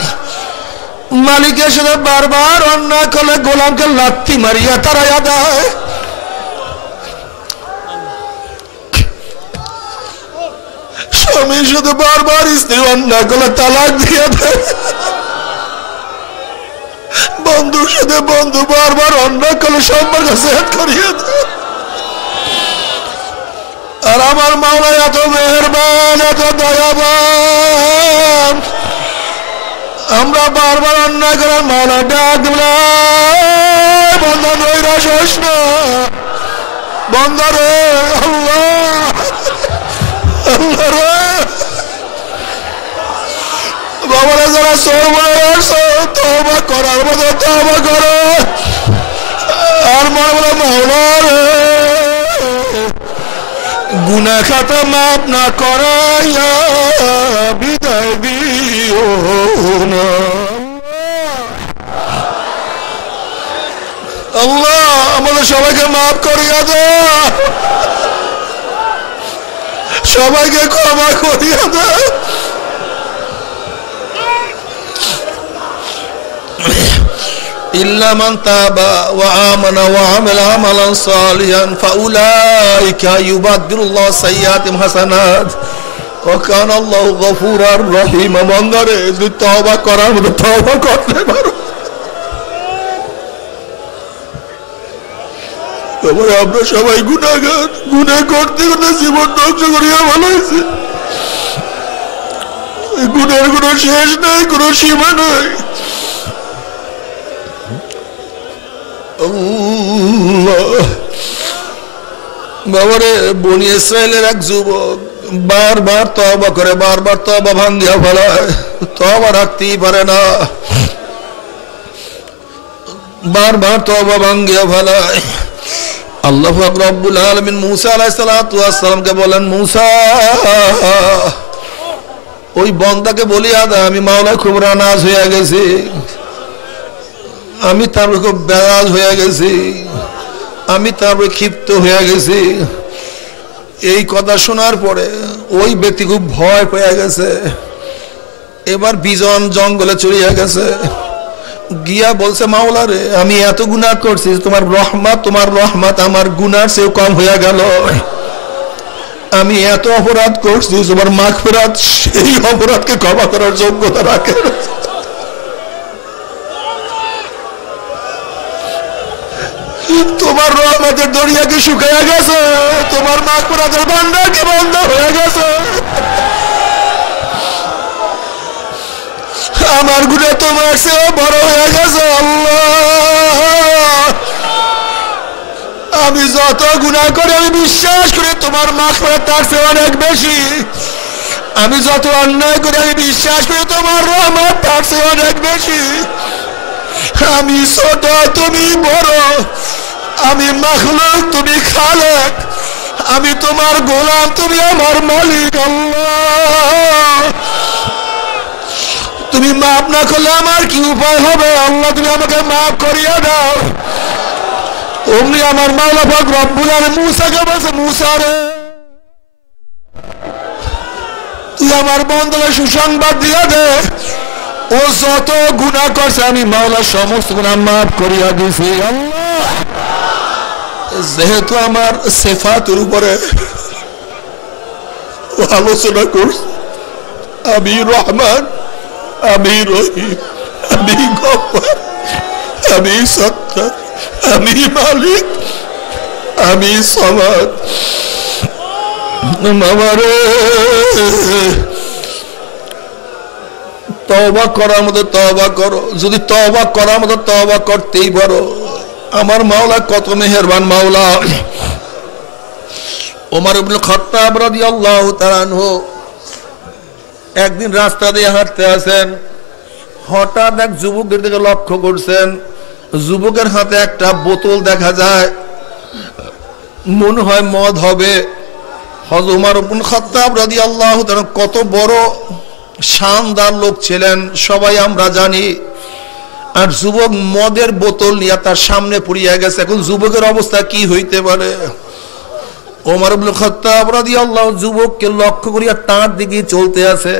মালিকের সাথে বারবার অন্যায় করলে গোলামকে লাথি মারিয়া তারাইয়া দেয়, স্বামীর সাথে বারবার স্ত্রী অন্যায় করলে তালাক দিয়ে দেয়, বন্ধুর সাথে বন্ধু বারবার অন্যায় করলে সম্পর্ক ছেদ করিয়া দেয়। আর আমার মাওলা এত মেহেরবান, এত দয়াবান, আমরা বারবার অন্যায় করার মাওলা ডাক দিলাম, বন্ধা নৈরাশ হোস না বন্ধারে আল্লাহ আল্লাহ রে। বাবারা যারা তওবা করার মতো তওবা করো, আর মনে মাওলা রে গুনাহ খাতা মাফ না করাইয়া বিদায় দিও না আল্লাহ। আমাদের সবাইকে মাফ করিয়া দাও, সবাইকে ক্ষমা করিয়া দাও। إلا من تاب وآمن وعمل عملا صالحا فأولئك يبدل الله سيئاتهم حسنات وكان الله غفورا رحيما। বন্দারে যদি তওবা করার মতো তওবা করতে পারো, আমরা সবাই গুনাহগার, গুনাহ করতে করতে জীবন ধ্বংস করিয়া ভালো হয়েছে। গুনাহের কোনো শেষ নাই, কোনো সীমা নাই। বাবারে বনি ইসরায়েলের এক যুবক বারবার তওবা করে, বারবার তওবা ভাঙ্গিয়া ফেলায়, তওবা রাখতেই পারে না, বারবার তওবা ভাঙ্গিয়া ফেলায়। আল্লাহু রাব্বুল আলামিন মুসা আলাইহিস সালাতু ওয়াস সালামকে বলেন, মুসা ওই বান্দাকে বলিয়া দে আমি মাওলা খুব নারাজ হয়ে গেছি, আমি তার খুব বেরাজ হয়ে গেছি, আমি তার ক্ষিপ্ত হয়ে গেছি। এই কথা শোনার পরে ওই ব্যক্তি খুব ভয় পেয়ে গেছে, এবার বিজন জঙ্গলে চলিয়া গেছে, গিয়া বলছে মাওলা রে আমি এত গুনাহ করছি, তোমার রহমত আমার গুনার চেয়ে কম হয়ে গেল, আমি এত অপরাধ করছি, তোমার মাগফিরাত সেই অপরাধকে ক্ষমা করার যোগ্যতা রাখে। তোমার রহমতের দরিয়া কি শুকিয়ে গেছে, তোমার মাগফিরাতের ভান্ডার কি বন্ধ হয়ে গেছে, আমার গুনাহ তোমার চেয়ে বড় হয়ে গেছে আল্লাহ। আমি যত গুনাহ করি আমি বিশ্বাস করি তোমার মাগফিরাত তার চেয়ে অনেক বেশি, আমি যত অন্যায় করি আমি বিশ্বাস করি তোমার রহমত তার চেয়ে অনেক বেশি। আমি ছোট তুমি বড়, আমি মাখলুক তুমি খালেক, আমি তোমার গোলাম তুমি আমার মালিক আল্লাহ। তুমি মাফ মাফ না করলে আমার কি উপায় হবে? আল্লাহ তুমি আমাকে মাফ করিয়ে দাও। অমনি আমার মাওলা পাক রব্বুল আলামিন মুসাকে বলছে, মুসা রে, তুই আমার বন্ধুকে সুসংবাদ দিয়ে দে, ও যত গুনাহ করছে আমি মাওলা সমস্ত গুনাহ মাফ করিয়া দিছি। আল্লাহ যেহেতু আমার সিফাতের উপরে আলোচনা করছে, আমি রহমান, আমি রহিম, আমি গফফার, আমি সত্তার, আমি মালিক, আমি সামাদ। মামারে তওবা করার মতো তওবা করো, যদি তওবা করার মতো তওবা করতেই পারো। আমার মাওলা কত মেহেরবান মাওলা। ওমর ইবনে খাত্তাব রাদিয়াল্লাহু তাআলা আনহু একদিন রাস্তা দিয়ে হাঁটতে আছেন, হঠাৎ এক যুবকের দিকে লক্ষ্য করছেন। যুবকের হাতে একটা বোতল দেখা যায়, মনে হয় মদ হবে। হযরত ওমর ইবনে খাত্তাব রাদিয়াল্লাহু তাআলা কত বড় শানদার লোক ছিলেন সবাই আমরা জানি। আর যুবক মদের বোতল নিয়ে তার সামনে পড়িয়া গেছে। এখন যুবকের অবস্থা কি হইতে পারে? ওমর ইবনে খাত্তাব রাদিয়াল্লাহু যুবককে লক্ষ্য করিয়া তার দিকে চলতে আছে।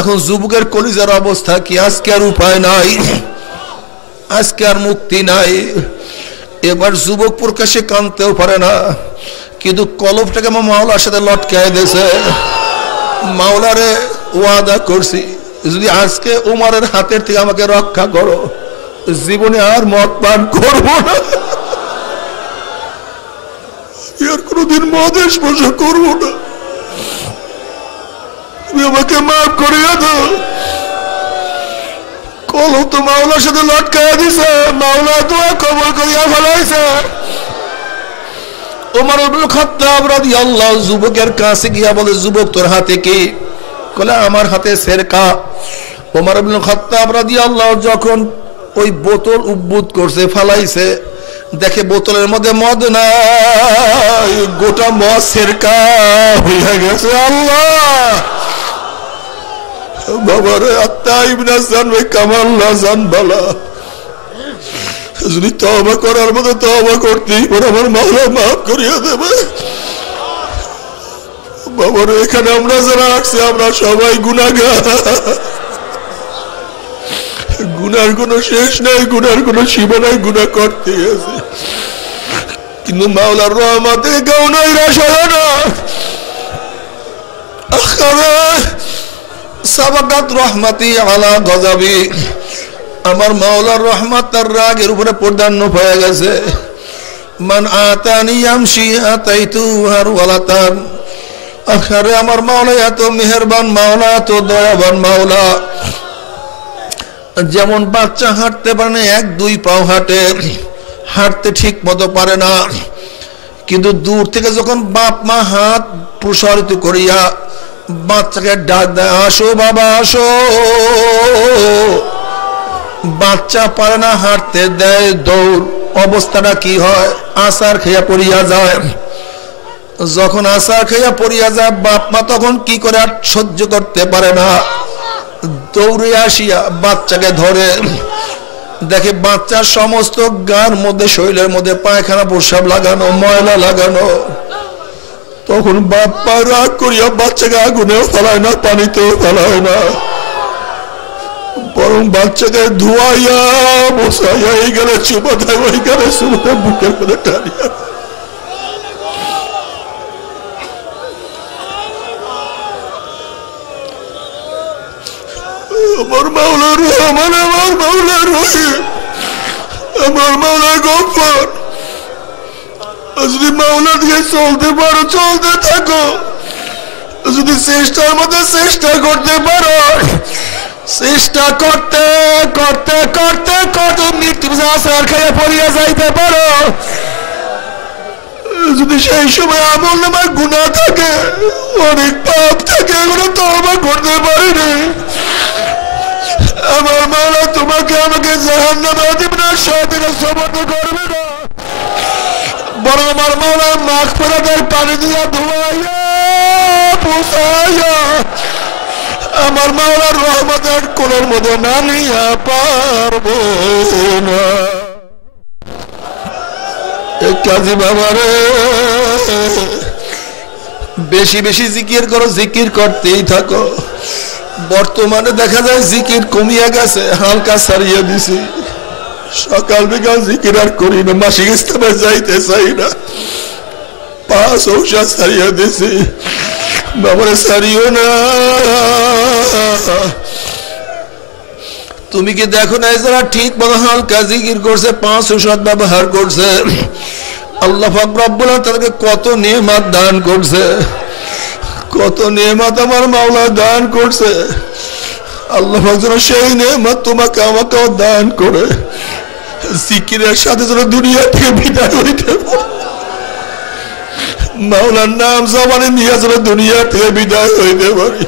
এখন যুবকের কলিজার অবস্থা কি? আজকে আর উপায় নাই, আজকে আর মুক্তি নাই। এবার যুবক প্রকাশে কাঁদতেও পারে না, কিন্তু কলবটাকে আমার মাওলার সাথে লটকায় দিয়েছে। মাওলারে ওয়াদা করছি, যদি আজকে উমরের হাতের থেকে আমাকে রক্ষা করো, জীবনে আর মদ পান করবো না, আর কোনদিন মদের স্পর্শ করবো না। তুমি আমাকে মাফ করিয়া দাও। কলম তো মাওলার সাথে লটকাইয়া দিছে, মাওলা দোয়া কবুল করিয়া ফেলাইছে। ওমর ইবনে খাত্তাব রাদিয়াল্লাহু যুবকের কাছে গিয়া বলে, যুবক তোর হাতে কি? বলে আমার হাতে সেরকা। ওমর ইবনে খাত্তাব রাদিয়াল্লাহু যখন ওই বোতল উদ্বুত করছে, ফালাইছে, দেখে বোতলের মধ্যে মদ নাই, গোটা মদ সেরকা হইয়া গেছে। আল্লাহ বাবারে, আত্তাইবনা জানবে কামাল্লা জানবালা। যদি তওবা করার মতো তওবা করতেই পারে, আমার মাওলা মাফ করিয়া দেবে। বাবারে, এখানে আমরা যারা আসছি আমরা সবাই গুনাহগার, গুনার কোনো শেষ নাই, গুনার কোনো সীমা নাই, গুনাহ করতেই আছে। কিন্তু মাওলার রহমতে কেউ নৈরাশ হয় না। আখারে সাবাকাত রহমতি আলা গজাবি, আমার মাওলার রহমত তার রাগের উপরে প্রাধান্য হয়ে গেছে। মান আতানি ইয়ামশি আতাইতু হারওয়ালাতান। আখারে আমার মাওলা এত মেহেরবান মাওলা, এত দয়াবান মাওলা। যেমন বাচ্চা হাঁটতে পারে না, এক দুই পাও হাঁটে, হাঁটতে ঠিক মতো পারে না, কিন্তু দূর থেকে যখন বাপ মা হাত প্রসারিত করিয়া বাচ্চাকে ডাক দেয়, আসো বাবা আসো, বাচ্চা পারে না হাঁটতে, দেয় দৌড়। অবস্থাটা কি হয়? আছাড় খেয়া পড়িয়া যায়। যখন আছাড় খেয়া পড়িয়া যায়, বাপ মা তখন কি করে? আর সহ্য করতে পারে না, দৌড়ে আসিয়া বাচ্চাকে ধরে, দেখে বাচ্চার সমস্ত গার মধ্যে, শরীরের মধ্যে পায়খানা প্রস্রাব লাগানো, ময়লা লাগানো। তখন বাপ্পা রাগ করিয়া বাচ্চাকে আগুনেও ফেলায় না, পানিতেও ফেলায় না, বরং বাচ্চাকে ধোয়াইয়া বসাইয়া এই গেলে চুপা দেয়, ওই গেলে চুপা বুকের মধ্যে টানিয়া। আমার মাওলা রহমান, আমার মাওলা রহিম, আমার মাওলা গফফার। যদি মাওলা দিয়ে চলতে পারো, চলতে থাকো। যদি চেষ্টার মধ্যে চেষ্টা করতে পারো, চেষ্টা করতে করতে করতে করতে মৃত্যু আছাড় খেয়ে পড়িয়া যাইতে পারো। যদি সেই সময় আমল নামায় গুনাহ থাকে, অনেক পাপ থাকে, এগুলো তওবা করতে পারিনি, আমার মাওলা তোমাকে আমাকে জাহান্নামে দিবে না, শয়তানের সমর্থ করবে না, বরং আমার মাওলা মাগফিরাতের পানি দিয়া ধোয়াইয়া পুষাইয়া আমার মাওলার রহমতের কোলের মধ্যে না নিয়া পারবো না। কাজী বাবারে বেশি বেশি জিকির করো, জিকির করতেই থাকো। বর্তমানে দেখা যায় জিকির কমিয়া গেছে, হালকা ছাড়িয়ে দিছি। সকাল বিকাল জিকির আর করি না, মাসিক ইস্তেমায় যাইতে চাই না, 5 ঔষধ ছাড়িয়ে দিছি। বাবারে ছাড়িও না। তুমি কি দেখো না যারা ঠিক মতো হালকা জিকির করছে, 5 ঔষধ ব্যবহার করছে, আল্লাহ পাক রব্বুল আলামিন তাদেরকে কত নেয়ামত দান করছে, কত নেয়ামত আমার মাওলা দান করছে। আল্লাহ পাক যেন সেই নেয়ামত তোমাকে আমাকেও দান করে জিকিরের সাথে যেন দুনিয়া থেকে বিদায় হইতে পারে। মাওলার নাম জবানে নিয়ে যেন দুনিয়া থেকে বিদায় হইতে পারি,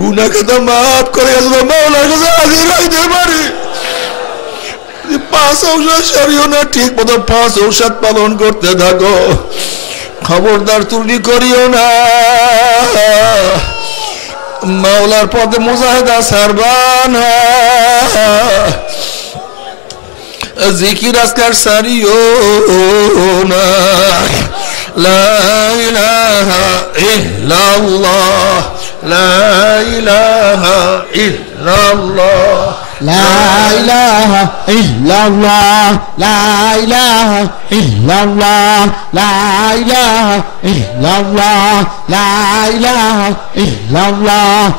গুনাহ খাতা মাফ করে যেন মাওলার কাছে হাজির হইতে পারি। 5 ঔষধ সারিও না, ঠিক মতো 5 ঔষধ পালন করতে থাকো। খবরদার ত্রুটি করিও না। মাওলার পথে মুজাহিদা ছাড়বা না, জিকির আজকার সারিও না। লা ইলাহা ইল্লাল্লাহ, লা ইলাহা ইল্লাল্লাহ, লা ইলাহা ইল্লাল্লাহ, লা ইলাহা ইল্লাল্লাহ, লা ইলাহা ইল্লাল্লাহ, লা ইলাহা ইল্লাল্লাহ।